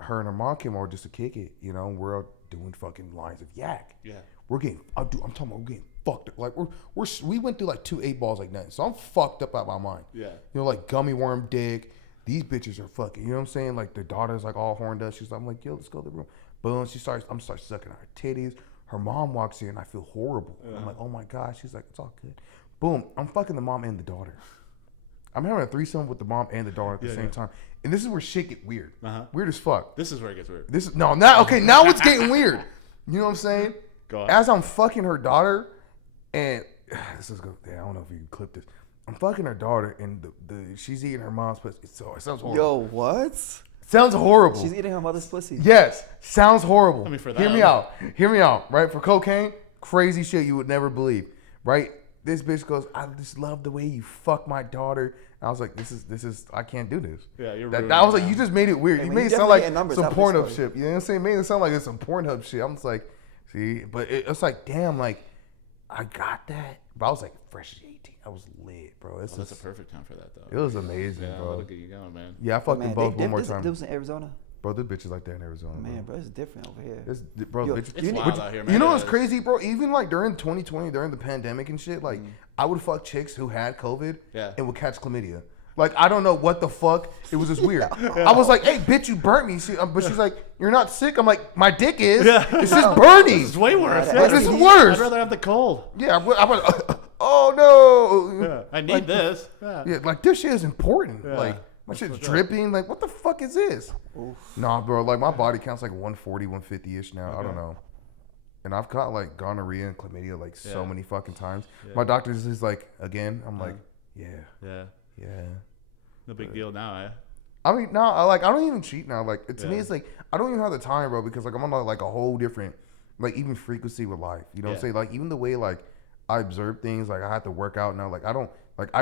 her and her mom came over just to kick it, you know, we're out doing fucking lines of yak. Yeah. I'm talking about we're getting fucked up. Like, we went through like 2 8 balls like nothing. So I'm fucked up out my mind. Yeah. You know, like gummy worm dick. These bitches are fucking, you know what I'm saying? Like, their daughter's like all horned up. I'm like, yo, let's go to the room. Boom, I'm start sucking her titties. Her mom walks in, and I feel horrible. Yeah. I'm like, oh my God. She's like, it's all good. Boom, I'm fucking the mom and the daughter. I'm having a threesome with the mom and the daughter at the same time. And this is where shit get weird. Weird as fuck. This is where it gets weird. Now it's getting weird. You know what I'm saying? Go on. As I'm fucking her daughter, and this is good. I don't know if you can clip this. I'm fucking her daughter, and she's eating her mom's pussy. It sounds horrible. Yo, what? Sounds horrible. She's eating her mother's pussy. Yes, sounds horrible. I mean, for that. Hear me out. Right, for cocaine, crazy shit you would never believe. Right, this bitch goes, I just love the way you fuck my daughter. And I was like, this is, I can't do this. Yeah, you're. I was like, you just made it weird. Hey, you made it sound like some Pornhub shit. You know what I'm saying? Made it sound like it's some Pornhub shit. I'm just like, see, but it's like, damn, like I got that, but I was like fresh as 18. I was lit, bro. That's a perfect time for that, though. It was amazing, bro. That'll get you going, man. Yeah, I fucked them both one more time. This was in Arizona. Bro, this bitch is like that in Arizona. Man, bro, it's different over here. It's wild out here, man. You know what's crazy, bro? Even like during 2020, during the pandemic and shit, like I would fuck chicks who had COVID and would catch chlamydia. Like, I don't know what the fuck. It was just weird. I was like, hey, bitch, you burnt me. But she's like, you're not sick. I'm like, my dick is. It's just burning. It's way worse. This is worse. I'd rather have the cold. Yeah, I went, oh, no. Yeah. I need this. Yeah, like, this shit is important. Yeah. Like, my shit's dripping. Like, what the fuck is this? Oof. Nah, bro. Like, my body count's like 140, 150-ish now. Okay. I don't know. And I've caught like gonorrhea and chlamydia like so many fucking times. Yeah. My doctor's just like, again, I'm like, yeah. No big deal now, eh? I mean, no, I don't even cheat now. Like, to me, it's like, I don't even have the time, bro, because like I'm on like a whole different, like even frequency with life. You know what I'm saying? Like even the way like I observe things, like I have to work out now. Like I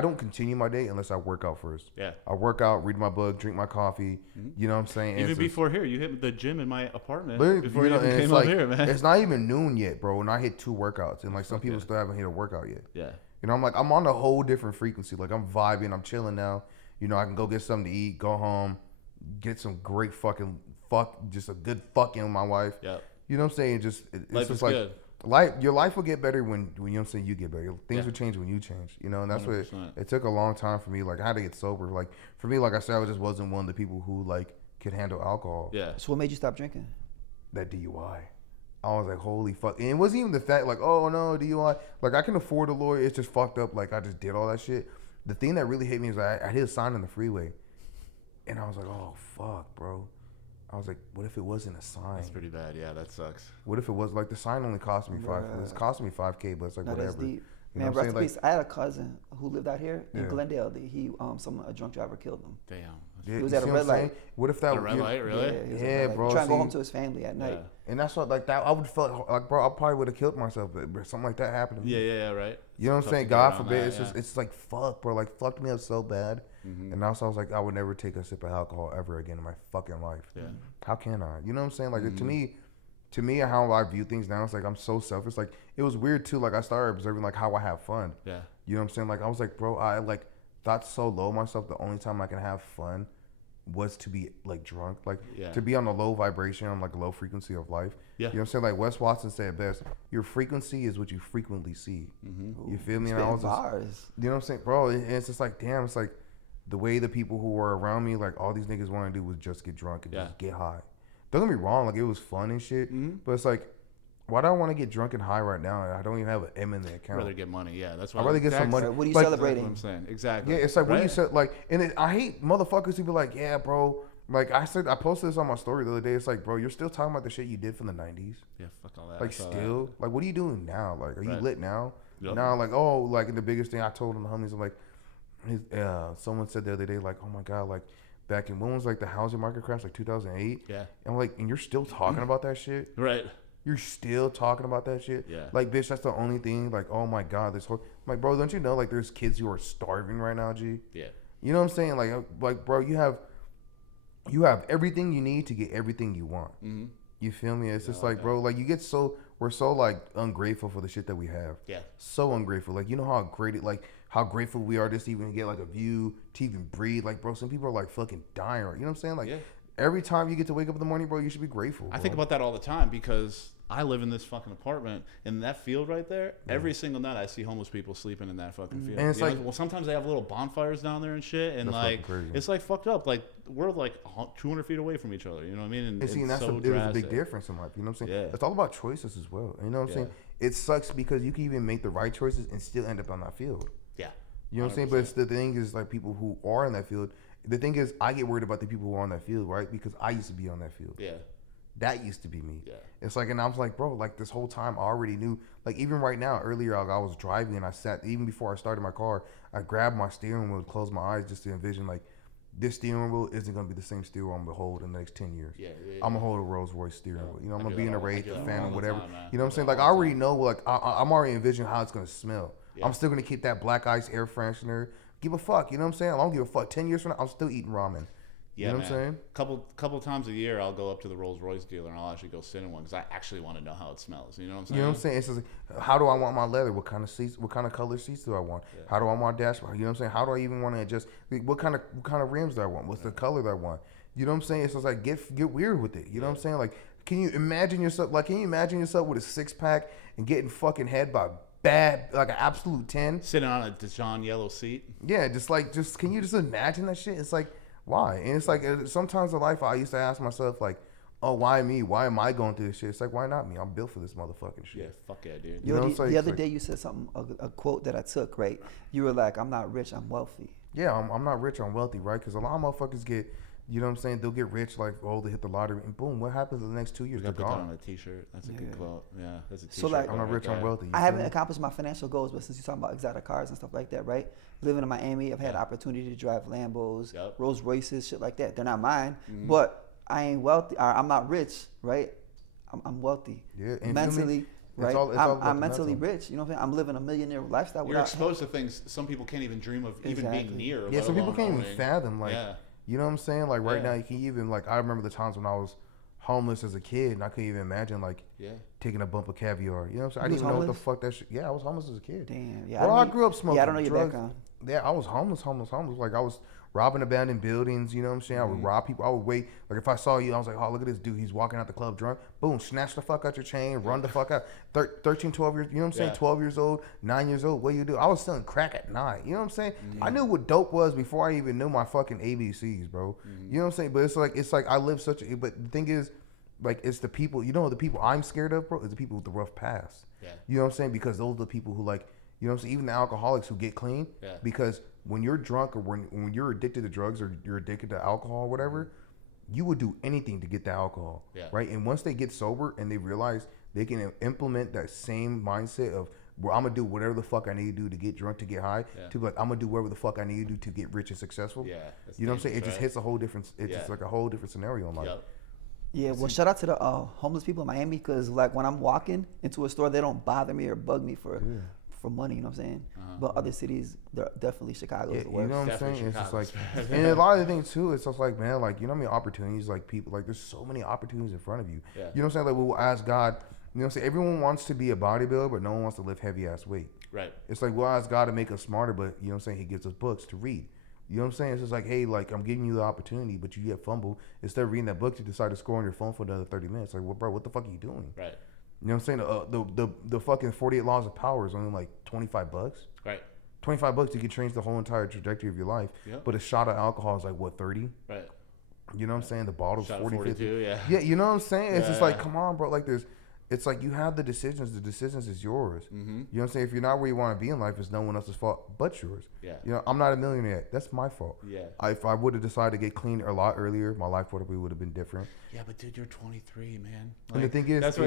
don't continue my day unless I work out first. Yeah. I work out, read my book, drink my coffee. You know what I'm saying? Even before here, you hit the gym in my apartment before you you even came like, up here, man. It's not even noon yet, bro, and I hit 2 workouts, and like some people still haven't hit a workout yet. Yeah. You know, I'm like, I'm on a whole different frequency. Like I'm vibing, I'm chilling now. You know, I can go get something to eat, go home, get some great just a good fucking with my wife. Yeah. You know what I'm saying? It's Life just is like good. your life will get better when you know what I'm saying, you get better. Things will change when you change. You know, and that's 100%. what it took a long time for me. Like I had to get sober. Like for me, like I said, I just wasn't one of the people who like could handle alcohol. Yeah. So what made you stop drinking? That DUI. I was like, holy fuck. And it wasn't even the fact like, oh no, DUI. Like I can afford a lawyer. It's just fucked up. Like I just did all that shit. The thing that really hit me is I hit a sign on the freeway. And I was like, oh fuck, bro. I was like, what if it wasn't a sign? That's pretty bad. Yeah, that sucks. What if it was like the sign only cost me it's costing me $5,000, but it's like whatever. That's deep. You Man, know what rest I'm in saying? peace. I had a cousin who lived out here in Yeah. Glendale. A drunk driver killed him. Damn. Yeah, He was you at a see red what I'm saying? light. What if that A red light, really? Yeah, he was at a Yeah, red light. bro, Trying to go see- home to his family at night. And that's what like that I would felt like, bro, I probably would have killed myself, but something like that happened to me. Yeah, right. You know what I'm Tough saying? to get God around forbid. that, It's just yeah. it's like fuck, bro. Like fucked me up so bad. And also I was like, I would never take a sip of alcohol ever again in my fucking life. Yeah. How can I? You know what I'm saying? Like to me, how I view things now, it's like I'm so selfish. Like it was weird too. Like I started observing like how I have fun. Yeah. You know what I'm saying? Like I was like, bro, I like thought so low myself. The only time I can have fun was to be like drunk, like to be on a low vibration, on like a low frequency of life. Yeah. You know what I'm saying? Like Wes Watson said it best, your frequency is what you frequently see. You feel me? And I was just, you know what I'm saying, bro? And it's just like, damn, it's like the way the people who were around me, like all these niggas want to do was just get drunk and just get high. Don't get me wrong, like it was fun and shit, but it's like, why do I want to get drunk and high right now? I don't even have an M in the account. I'd rather get money. Yeah, that's why. I'd rather get some money. What are you like, celebrating? That's what I'm saying. Exactly. Yeah, it's like right? what you said, like, and I hate motherfuckers who be like, yeah, bro. Like I said, I posted this on my story the other day. It's like, bro, you're still talking about the shit you did from the 90s. Yeah, fuck all that. Like still, like, what are you doing now? Like, are you lit now? Yep. Now, like, oh, like, and the biggest thing I told him, the homies, I'm like, someone said the other day, like, oh my god, like, back in when was like the housing market crash, like 2008. Yeah. And like, and you're still talking about that shit. Right. You're still talking about that shit. Yeah. Like, bitch, that's the only thing. Like, oh my god, this whole. I'm like, bro, don't you know? Like, there's kids who are starving right now, G. Yeah. You know what I'm saying? Like, bro, you have everything you need to get everything you want. Mm-hmm. You feel me? It's just like, bro, like you get we're so like ungrateful for the shit that we have. Yeah. So ungrateful. Like, you know how how grateful we are just to even get like a view, to even breathe. Like, bro, some people are like fucking dying. Right? You know what I'm saying? Like, every time you get to wake up in the morning, bro, you should be grateful. Bro. I think about that all the time because I live in this fucking apartment in that field right there. Every single night I see homeless people sleeping in that fucking field. And it's like, well, sometimes they have little bonfires down there and shit, and like it's like fucked up. Like we're like 200 feet away from each other. You know what I mean? And see, and that's so there's a big difference in life. You know what I'm saying? Yeah. It's all about choices as well. You know what I'm saying? It sucks because you can even make the right choices and still end up on that field. Yeah. You know what I'm saying? But it's, the thing is, like, people who are in that field, the thing is, I get worried about the people who are on that field, right? Because I used to be on that field. Yeah. That used to be me. Yeah. It's like, and I was like, bro, like this whole time I already knew. Like even right now, earlier I was driving and I sat, even before I started my car, I grabbed my steering wheel, closed my eyes just to envision like, this steering wheel isn't going to be the same steering wheel I'm going to hold in the next 10 years. Yeah. I'm going to hold a Rolls Royce steering wheel. You know, I'm going to be in a Wraith, a Phantom, whatever. Time, you know what I'm saying? Like I already know, like I'm already envisioning how it's going to smell. Yeah. I'm still going to keep that black ice air freshener. Give a fuck. You know what I'm saying? I don't give a fuck. 10 years from now, I'm still eating ramen. Yeah, you know what I'm saying? Couple times a year, I'll go up to the Rolls Royce dealer and I'll actually go sit in one because I actually want to know how it smells. You know what I'm saying? You know what I'm saying? It's just like, how do I want my leather? What kind of seats? What kind of color seats do I want? Yeah. How do I want my dashboard? You know what I'm saying? How do I even want to adjust? What kind of rims do I want? What's the color that I want? You know what I'm saying? It's just like get weird with it. You know what I'm saying? Like, can you imagine yourself? Like, can you imagine yourself with a 6-pack and getting fucking head by bad, like an absolute 10, sitting on a Dijon yellow seat? Yeah, just can you just imagine that shit? It's like, why? And it's like sometimes in life I used to ask myself like, oh, why me? Why am I going through this shit? It's like, why not me? I'm built for this motherfucking shit. Yeah, fuck yeah, dude. You know, the other day you said something, a quote that I took, right? You were like, I'm not rich, I'm wealthy. Yeah, I'm not rich, I'm wealthy, right? Because a lot of motherfuckers You know what I'm saying? They'll get rich, like, oh, they hit the lottery, and boom, what happens in the next 2 years? They're They're gone. gone. On a T-shirt. That's a good quote. Yeah, that's a T-shirt. So, like, I'm not rich, I'm wealthy. I haven't accomplished my financial goals, but since you're talking about exotic cars and stuff like that, right? Living in Miami, I've had the opportunity to drive Lambos, Rolls Royces, shit like that. They're not mine, but I ain't wealthy. Or I'm not rich, right? I'm wealthy. Yeah, and mentally. Right, I'm mentally rich. You know what I'm saying? I'm living a millionaire lifestyle. You're exposed to things some people can't even dream of even being near. Yeah, some people can't even fathom. Like, you know what I'm saying? Like right now, you can even like. I remember the times when I was homeless as a kid, and I couldn't even imagine like taking a bump of caviar. You know what I'm saying? I didn't even know what the fuck that shit. Yeah, I was homeless as a kid. Damn. Yeah. Well, I grew up smoking. Yeah, I don't know drugs. Your background. Yeah, I was homeless. Like I was robbing abandoned buildings. You know what I'm saying? I would rob people. I would wait. Like if I saw you, I was like, oh, look at this dude. He's walking out the club drunk. Boom, snatch the fuck out your chain, run the fuck out. 13, 12 years. You know what I'm saying? 12 years old, 9 years old. What do you do? I was selling crack at 9. You know what I'm saying? I knew what dope was before I even knew my fucking ABCs, bro. You know what I'm saying? But it's like I live such a. But the thing is, like it's the people. You know the people I'm scared of, bro. Is the people with the rough past. Yeah. You know what I'm saying? Because those are the people who like. You know what I'm saying? Even the alcoholics who get clean. Yeah. Because when you're drunk or when you're addicted to drugs or you're addicted to alcohol or whatever, you would do anything to get the alcohol. Yeah. Right? And once they get sober and they realize they can implement that same mindset of, well, I'm going to do whatever the fuck I need to do to get drunk, to get high, to be like, I'm going to do whatever the fuck I need to do to get rich and successful. Yeah. You know what I'm saying? It just hits a whole different, it's just like a whole different scenario in life. Yep. Yeah, well, shout out to the homeless people in Miami because, like, when I'm walking into a store, they don't bother me or bug me for money, you know what I'm saying? But other cities, definitely Chicago is the worst. You know what I'm saying? It's just like, and a lot of the things too, it's just like, man, like, you know how many opportunities, like people, like there's so many opportunities in front of you. Yeah. You know what I'm saying? Like we'll ask God, you know what I'm saying? Everyone wants to be a bodybuilder, but no one wants to lift heavy ass weight. Right. It's like we'll ask God to make us smarter, but you know what I'm saying? He gives us books to read. You know what I'm saying? It's just like, hey, like I'm giving you the opportunity, but you get fumbled. Instead of reading that book, you decide to score on your phone for another 30 minutes. Like, well, bro, what the fuck are you doing? Right. You know what I'm saying? The fucking 48 laws of power is only like $25. Right. $25 you can change the whole entire trajectory of your life. Yep. But a shot of alcohol is like what, 30? Right. You know what I'm saying? The bottle's 40, 50. Yeah. Yeah, you know what I'm saying? It's just like, come on, bro. Like it's like you have the decisions is yours. You know what I'm saying? If you're not where you want to be in life, it's no one else's fault but yours. Yeah. You know, I'm not a millionaire yet. That's my fault. Yeah. If I would have decided to get clean a lot earlier, my life probably would have been different. Yeah, but dude, you're 23, man. Like, and the thing is, that's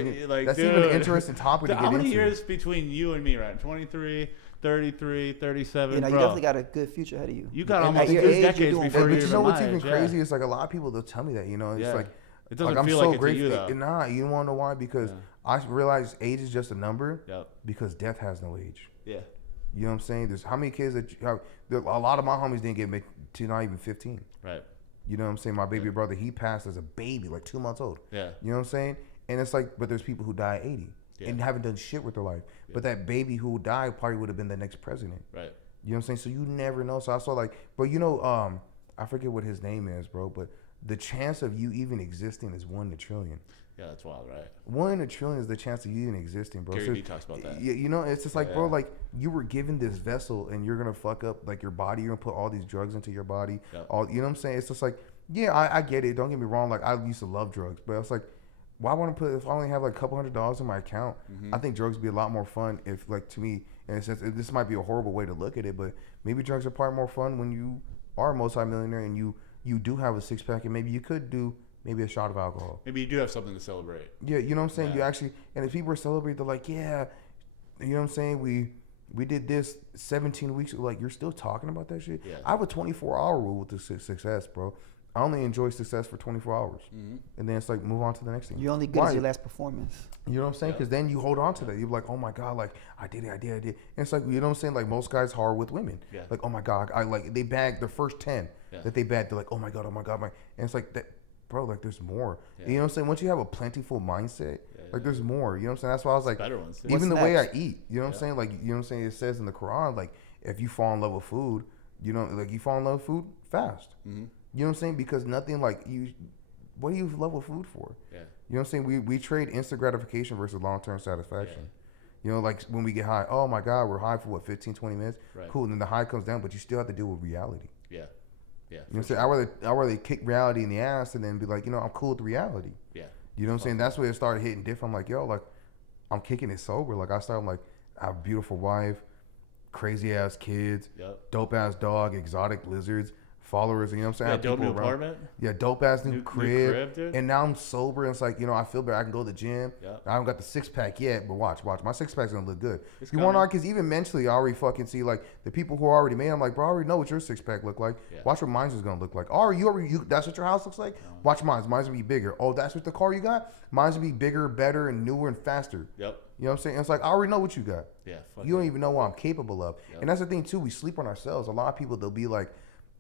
even an interesting topic to get into. How many years between you and me, right? 23, 33, 37. You know, you definitely got a good future ahead of you. You got almost 2 decades before you. But you know what's even crazy? It's like a lot of people, they'll tell me that, you know, it's like, it doesn't feel like it's to you, though. Nah, you want to know why? Because I realize age is just a number. Yep. Because death has no age. Yeah. You know what I'm saying? There's how many kids that you have? A lot of my homies didn't get to not even 15. Right. You know what I'm saying? My baby brother, he passed as a baby, like 2 months old. Yeah. You know what I'm saying? And it's like, but there's people who die at 80 and haven't done shit with their life. Yeah. But that baby who died probably would have been the next president. Right. You know what I'm saying? So you never know. So I saw like, but you know, I forget what his name is, bro, but the chance of you even existing is 1 in a trillion. Yeah, that's wild, right? 1 in a trillion is the chance of you even existing, bro. Gary Vee talks about that. Yeah, you know, it's just like, bro, like you were given this vessel and you're gonna fuck up like your body. You're gonna put all these drugs into your body. Yep. All, you know what I'm saying? It's just like, yeah, I get it. Don't get me wrong. Like I used to love drugs, but it's like, why want to put if I only have like a couple $100 in my account? I think drugs would be a lot more fun if, like, to me, in a sense, this might be a horrible way to look at it, but maybe drugs are probably more fun when you are a multimillionaire and you do have a 6-pack and maybe you could do maybe a shot of alcohol. Maybe you do have something to celebrate. Yeah, you know what I'm saying? Yeah. You actually, and if people are celebrating, they're like, yeah, you know what I'm saying? We did this 17 weeks. Like, you're still talking about that shit? Yeah. I have a 24-hour rule with this success, bro. I only enjoy success for 24 hours. And then it's like, move on to the next thing. You're only good as your last performance. You know what I'm saying? Because then you hold on to that. You're like, oh my God, like, I did it. And it's like, you know what I'm saying? Like, most guys hard with women. Yeah. Like, oh my God, they bag the first 10 that they bagged. They're like, oh my God. And it's like, that, bro, like, there's more. Yeah. You know what I'm saying? Once you have a plentiful mindset, like, there's more. You know what I'm saying? That's why I was like, even the way I eat, you know what I'm saying? Like, you know what I'm saying? It says in the Quran, like, if you fall in love with food, you know, like, you fall in love with food fast. You know what I'm saying? Because nothing like you. What do you love with food for? Yeah. You know what I'm saying? We trade instant gratification versus long-term satisfaction. Yeah. You know, like when we get high, oh my God, we're high for what, 15, 20 minutes? Right. Cool. And then the high comes down, but you still have to deal with reality. Yeah. Yeah. You know what I'm saying? I'd rather kick reality in the ass and then be like, you know, I'm cool with reality. Yeah. You know what I'm saying? That's where it started hitting different. I'm like, yo, like, I'm kicking it sober. Like, I started like, I have a beautiful wife, crazy ass kids, dope ass dog, exotic lizards, followers, and you know what I'm saying? Yeah, dope new apartment. Yeah, dope ass new crib. Dude. And now I'm sober, and it's like, you know, I feel better. I can go to the gym. Yep. I haven't got the 6-pack yet, but watch. My 6-pack's gonna look good. It's you want to, because even mentally, I already fucking see like the people who are already made. I'm like, bro, I already know what your 6-pack look like. Yeah. Watch what mine's is gonna look like. Oh, you that's what your house looks like? No. Watch mine's. Mine's gonna be bigger. Oh, that's what the car you got? Mine's gonna be bigger, better, and newer and faster. Yep. You know what I'm saying? It's like, I already know what you got. Yeah. You don't even know what I'm capable of. Yep. And that's the thing too. We sleep on ourselves. A lot of people, they'll be like,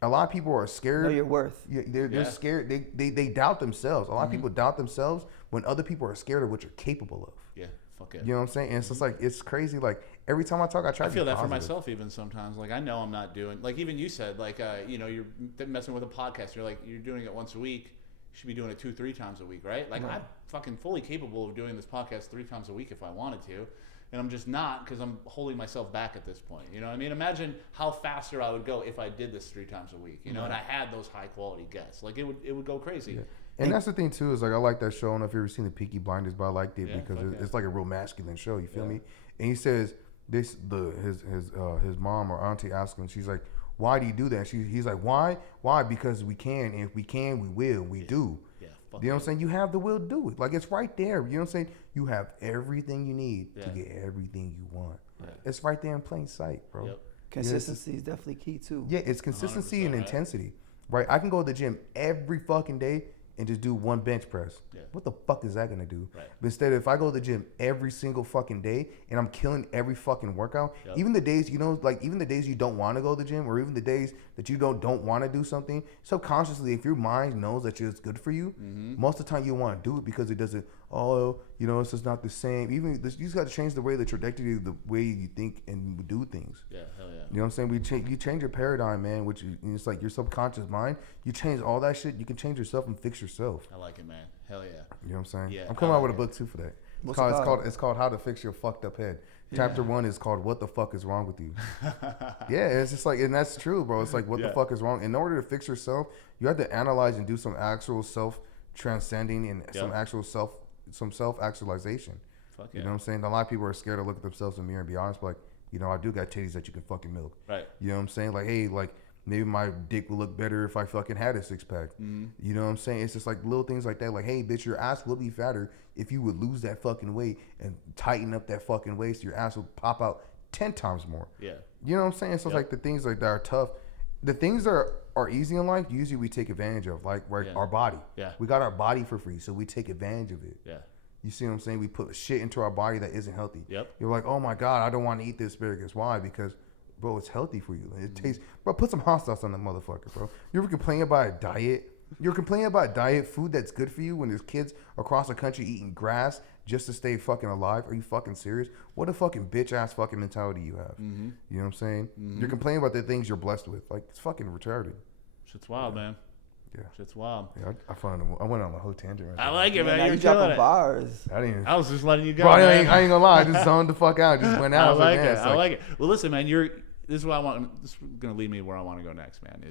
a lot of people are scared. Know your worth. Yeah, they're scared. They doubt themselves. A lot of people doubt themselves when other people are scared of what you're capable of. Yeah, fuck it. You know what I'm saying? And it's just like, it's crazy. Like every time I talk, I try to be feel that positive. for myself even sometimes. Like I know I'm not doing, like even you said, like, you know, you're messing with a podcast. You're like, you're doing it once a week. You should be doing it 2-3 times a week, right? Like I'm fucking fully capable of doing this podcast 3 times a week if I wanted to. And I'm just not, because I'm holding myself back at this point. You know what I mean? Imagine how faster I would go if I did this 3 times a week, you know, and I had those high quality guests. Like it would go crazy. Yeah. And that's the thing too, is like, I like that show. I don't know if you've ever seen the Peaky Blinders, but I liked it because it's like a real masculine show. You feel me? And he says his mom or auntie asked him, she's like, why do you do that? He's like, why? Because we can. And if we can, we will. We do. Yeah. You know what I'm saying? You have the will to do it. Like, it's right there. You know what I'm saying? You have everything you need to get everything you want. Yeah. It's right there in plain sight, bro. Yep. Consistency is definitely key too. Yeah, it's consistency and intensity. Right? I can go to the gym every fucking day and just do 1 bench press. Yeah. What the fuck is that gonna do? Right. But instead, if I go to the gym every single fucking day and I'm killing every fucking workout, even the days, you know, like even the days you don't want to go to the gym, or even the days that you don't want to do something, subconsciously, if your mind knows that it's good for you, most of the time you want to do it because it doesn't. Oh, you know, it's just not the same. Even you just got to change the way, the trajectory of the way you think and do things. Yeah, hell yeah. You know what I'm saying? You change your paradigm, man. Which it's like your subconscious mind. You change all that shit. You can change yourself and fix yourself. I like it, man. Hell yeah. You know what I'm saying? Yeah. I'm coming out with a book too for that. It's called How to Fix Your Fucked Up Head. Chapter 1 is called What the Fuck is Wrong with You? Yeah, it's just like, and that's true, bro. It's like, what the fuck is wrong? In order to fix yourself, you have to analyze and do some actual self-transcending and some self-actualization. You know what I'm saying? A lot of people are scared to look at themselves in the mirror and be honest, but like, you know, I do got titties that you can fucking milk. Right. You know what I'm saying? Like, hey, like, maybe my dick would look better if I fucking had a 6-pack. You know what I'm saying? It's just like little things like that. Like, hey, bitch, your ass will be fatter if you would lose that fucking weight and tighten up that fucking waist. Your ass will pop out 10 times more. Yeah. You know what I'm saying? So it's like the things like that are tough. The things that are easy in life, usually we take advantage of, like our body. Yeah. We got our body for free, so we take advantage of it. Yeah. You see what I'm saying? We put shit into our body that isn't healthy. Yep. You're like, oh my God, I don't want to eat this asparagus. Why? Because, bro, it's healthy for you. It tastes, bro, put some hot sauce on that motherfucker, bro. You ever complain about a diet? You're complaining about diet food that's good for you when there's kids across the country eating grass just to stay fucking alive? Are you fucking serious? What a fucking bitch ass fucking mentality you have. You know what I'm saying? You're complaining about the things you're blessed with. Like, it's fucking retarded. Shit's wild, man. Yeah, shit's wild. Yeah, I went on a whole tangent. Right I like it, man. You're dropping bars. I was just letting you go. Bro, I ain't gonna lie. I just zoned the fuck out. Just went out. I like it. Well, listen, man. This is what I want. This is gonna lead me where I want to go next, man.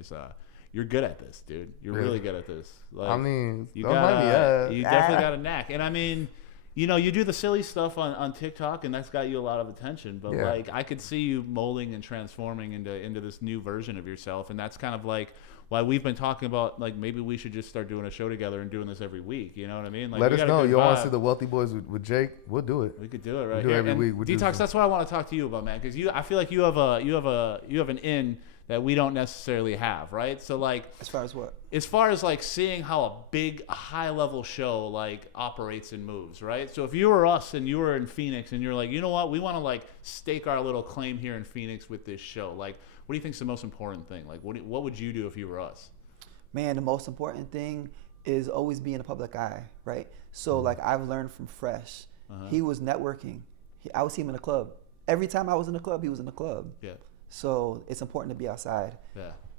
You're good at this, dude. You're really good at this. Like, I mean, you definitely got a knack. And I mean, you know, you do the silly stuff on TikTok, and that's got you a lot of attention. But like, I could see you molding and transforming into this new version of yourself, and that's kind of like why we've been talking about, like, maybe we should just start doing a show together and doing this every week. You know what I mean? Like, let us know. You want to see the Wealthy Boys with Jake? We'll do it. We could do it right here. Every week. Detox. That's what I want to talk to you about, man. Because I feel like you have an in that we don't necessarily have, right? So like, as far as what? As far as like seeing how a high level show like operates and moves, right? So if you were us and you were in Phoenix and you're like, you know what, we want to like stake our little claim here in Phoenix with this show. Like, what do you think's the most important thing? Like, what would you do if you were us? Man, the most important thing is always be in the public eye, right? So like, I've learned from Fresh. He was networking. I would see him in the club. Every time I was in the club, he was in the club. Yeah. So it's important to be outside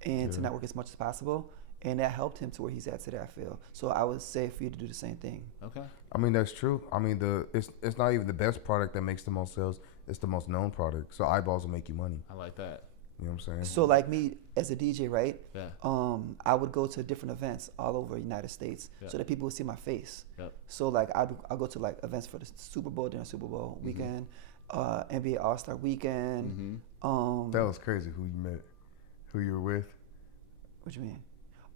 and to network as much as possible. And that helped him to where he's at today, I feel. So I would say for you to do the same thing. Okay. I mean, that's true. I mean, it's not even the best product that makes the most sales. It's the most known product. So eyeballs will make you money. I like that. You know what I'm saying? So like me as a DJ, right? Yeah. I would go to different events all over the United States so that people would see my face. Yep. So like I'll go to like events for the Super Bowl, during Super Bowl weekend, NBA All-Star weekend. That was crazy who you met, who you were with. What you mean?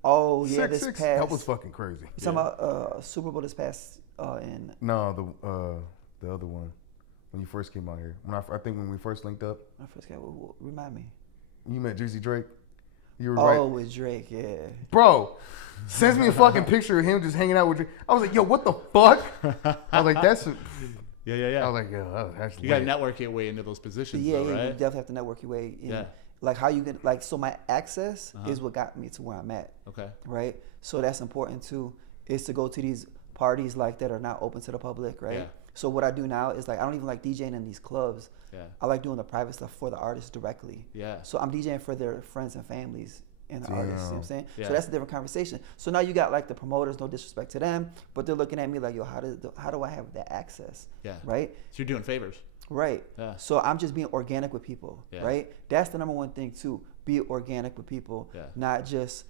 Oh yeah, Six, this six. past. That was fucking crazy. You talking about Super Bowl this past in? No, the other one when you first came out here. I think when we first linked up. I first got. Remind me. You met Juicy Drake. You were Oh, right. with Drake, yeah. Bro, sends me a fucking picture of him just hanging out with Drake. I was like, yo, what the fuck? I was like, that's. Yeah. I was like, yo, that's. You got to network your way into those positions, Yeah, though, yeah, right? you definitely have to network your way in. Yeah. Like how you get like so my access is what got me to where I'm at. Okay. Right. So that's important too. Is to go to these parties like that are not open to the public, right? Yeah. So what I do now is like I don't even like DJing in these clubs. Yeah. I like doing the private stuff for the artists directly. Yeah. So I'm DJing for their friends and families and the artists. You know what I'm saying? Yeah. So that's a different conversation. So now you got like the promoters, no disrespect to them, but they're looking at me like, yo, how do I have that access? Yeah. Right. So you're doing favors. Right. Yeah. So I'm just being organic with people. Yeah. Right. That's the number one thing too. Be organic with people. Yeah. Not just,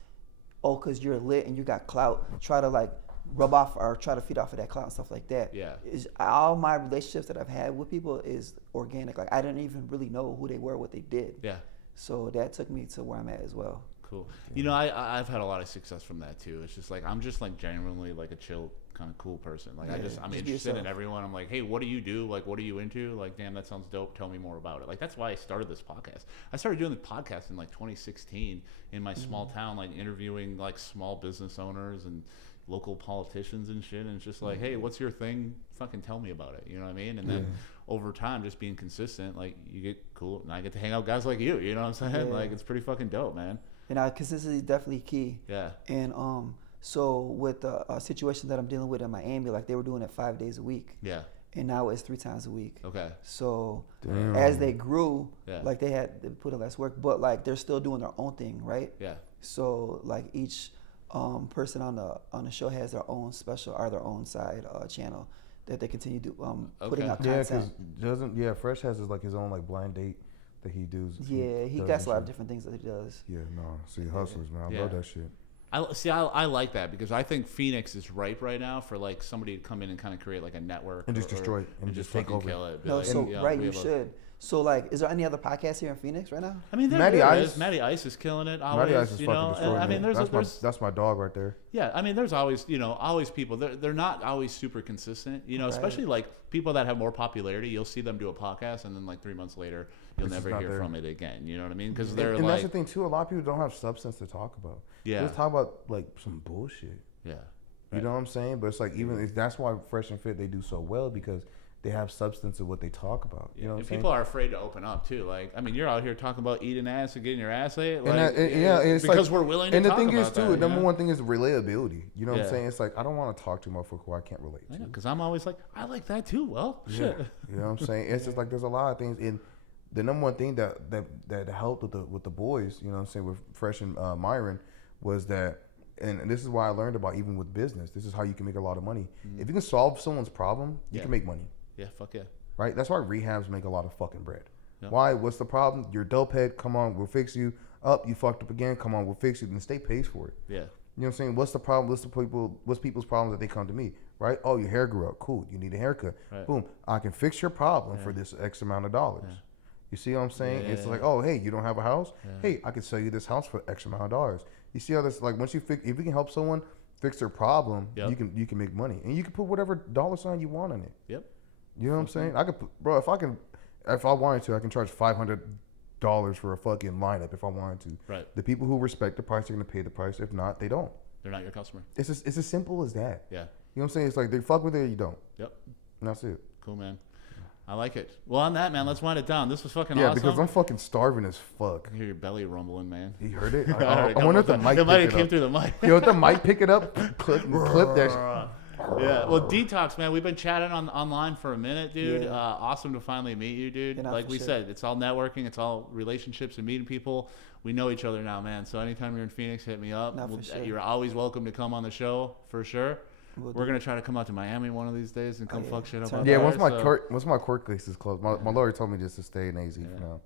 cause you're lit and you got clout. Try to like rub off or try to feed off of that clout and stuff like that. Yeah. All my relationships that I've had with people is organic. Like I didn't even really know who they were, what they did. Yeah. So that took me to where I'm at as well. Cool. You know, I've had a lot of success from that too. It's just like I'm just like genuinely like a chill kind of cool person. Like I'm interested in everyone. I'm like, hey, what do you do? Like, what are you into? Like, damn, that sounds dope. Tell me more about it. Like that's why I started this podcast. I started doing the podcast in like 2016 in my small town, like interviewing like small business owners and local politicians and shit. And it's just like, hey, what's your thing? Fucking tell me about it. You know what I mean? And then over time, just being consistent, like you get cool, and I get to hang out with guys like you. You know what I'm saying? Like it's pretty fucking dope, man. And consistency is definitely key. Yeah. And so with the situation that I'm dealing with in Miami, like they were doing it 5 days a week. Yeah. And now it's 3 times a week. Okay. So Damn. as they grew, like they put in less work, but like they're still doing their own thing, right? Yeah. So like each person on the show has their own their own side channel that they continue to putting out content. Fresh has his own like blind date that he does. Yeah, he got a lot of different things that he does. Yeah, no, see, hustlers, man, I love that shit. I like that because I think Phoenix is ripe right now for like somebody to come in and kind of create like a network and just destroy it and just take over. Kill it. No, like, so you should. So like, is there any other podcasts here in Phoenix right now? I mean, Matty Ice. Matty Ice is killing it. Always, Matty Ice is fucking destroying. I mean, that's my dog right there. Yeah, I mean, there's always people. They're not always super consistent. Especially like people that have more popularity. You'll see them do a podcast, and then like 3 months later, you'll never hear from it again. You know what I mean? Because they're and that's the thing too. A lot of people don't have substance to talk about. Yeah, they just talk about like some bullshit. Yeah, you know what I'm saying? But it's like that's why Fresh and Fit they do so well because they have substance of what they talk about. You know what I'm saying? People are afraid to open up too. Like, I mean, you're out here talking about eating ass and getting your ass ate. Like, it's because like, we're willing to talk about that. And the thing is too, the number one thing is relatability. You know what I'm saying? It's like I don't want to talk to a motherfucker who I can't relate to. Because I'm always like, I like that too. Well, shit. You know what I'm saying? It's just like there's a lot of things. And the number one thing that helped with the boys, you know what I'm saying, with Fresh and Myron, was that. And this is why I learned about even with business. This is how you can make a lot of money. If you can solve someone's problem, you can make money. Yeah, fuck yeah. Right? That's why rehabs make a lot of fucking bread. Yep. Why? What's the problem? You're a dope head. Come on, we'll fix you. You fucked up again. Come on, we'll fix you. And the state pays for it. Yeah. You know what I'm saying? What's the problem? What's people's problems that they come to me? Right? Oh, your hair grew up. Cool. You need a haircut. Right. Boom. I can fix your problem for this X amount of dollars. Yeah. You see what I'm saying? It's like, oh, hey, you don't have a house? Yeah. Hey, I can sell you this house for X amount of dollars. You see how this, like, once if you can help someone fix their problem, you can make money. And you can put whatever dollar sign you want on it. Yep. You know what I'm saying? I could put, bro, if I wanted to, I can charge $500 for a fucking lineup if I wanted to. Right. The people who respect the price are going to pay the price. If not, they don't. They're not your customer. It's as simple as that. Yeah. You know what I'm saying? It's like they fuck with it or you don't. Yep. And that's it. Cool, man. I like it. Well, on that, man, let's wind it down. This was fucking awesome. Yeah, because I'm fucking starving as fuck. I hear your belly rumbling, man. You heard it? I wonder if the mic picked it up. Came through the mic. Yo, if the mic pick it up, clip that shit. Yeah, well, Detox, man, we've been chatting online for a minute, dude. Yeah. Awesome to finally meet you, dude. Like we said, it's all networking, it's all relationships and meeting people. We know each other now, man. So anytime you're in Phoenix, hit me up. You're always welcome to come on the show, for sure. We're gonna try to come out to Miami one of these days and come fuck shit up. Yeah, once my court case is closed, my lawyer told me just to stay in AZ for now.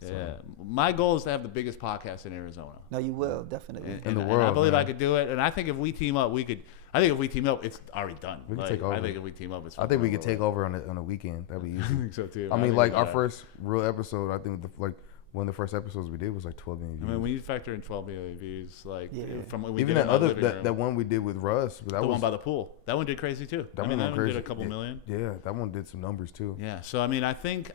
So. Yeah, my goal is to have the biggest podcast in Arizona. No, you will definitely in the world. And I believe man. I could do it, and I think if we team up, we could. I think if we team up, it's already done. We can take over. I think if we team up, it's. I think we could take over on a weekend. That'd be easy. I think so too. I mean, like our first real episode, I think one of the first episodes we did was like 12 million views. I mean, when you factor in 12 million views, like from when we even did that one we did with Russ, the one by the pool, that one did crazy too. That one did a couple million. Yeah, that one did some numbers too. Yeah, so I mean, I think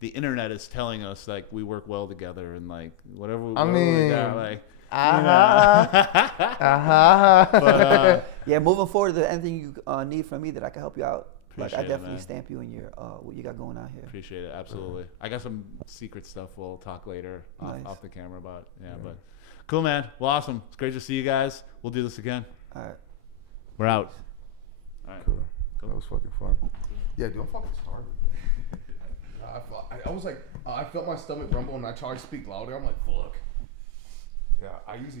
the internet is telling us like we work well together and like whatever we got, like. But yeah, moving forward, is there anything you need from me that I can help you out? Like I definitely stamp you in your what you got going on here. Appreciate it, absolutely. I got some secret stuff we'll talk later off the camera about. Yeah, but cool, man. Well, awesome. It's great to see you guys. We'll do this again. All right, we're out. All right, cool. That was fucking fun. Yeah, dude, I'm fucking starving. I was like, I felt my stomach rumble and I tried to speak louder. I'm like, fuck. Yeah, I usually don't.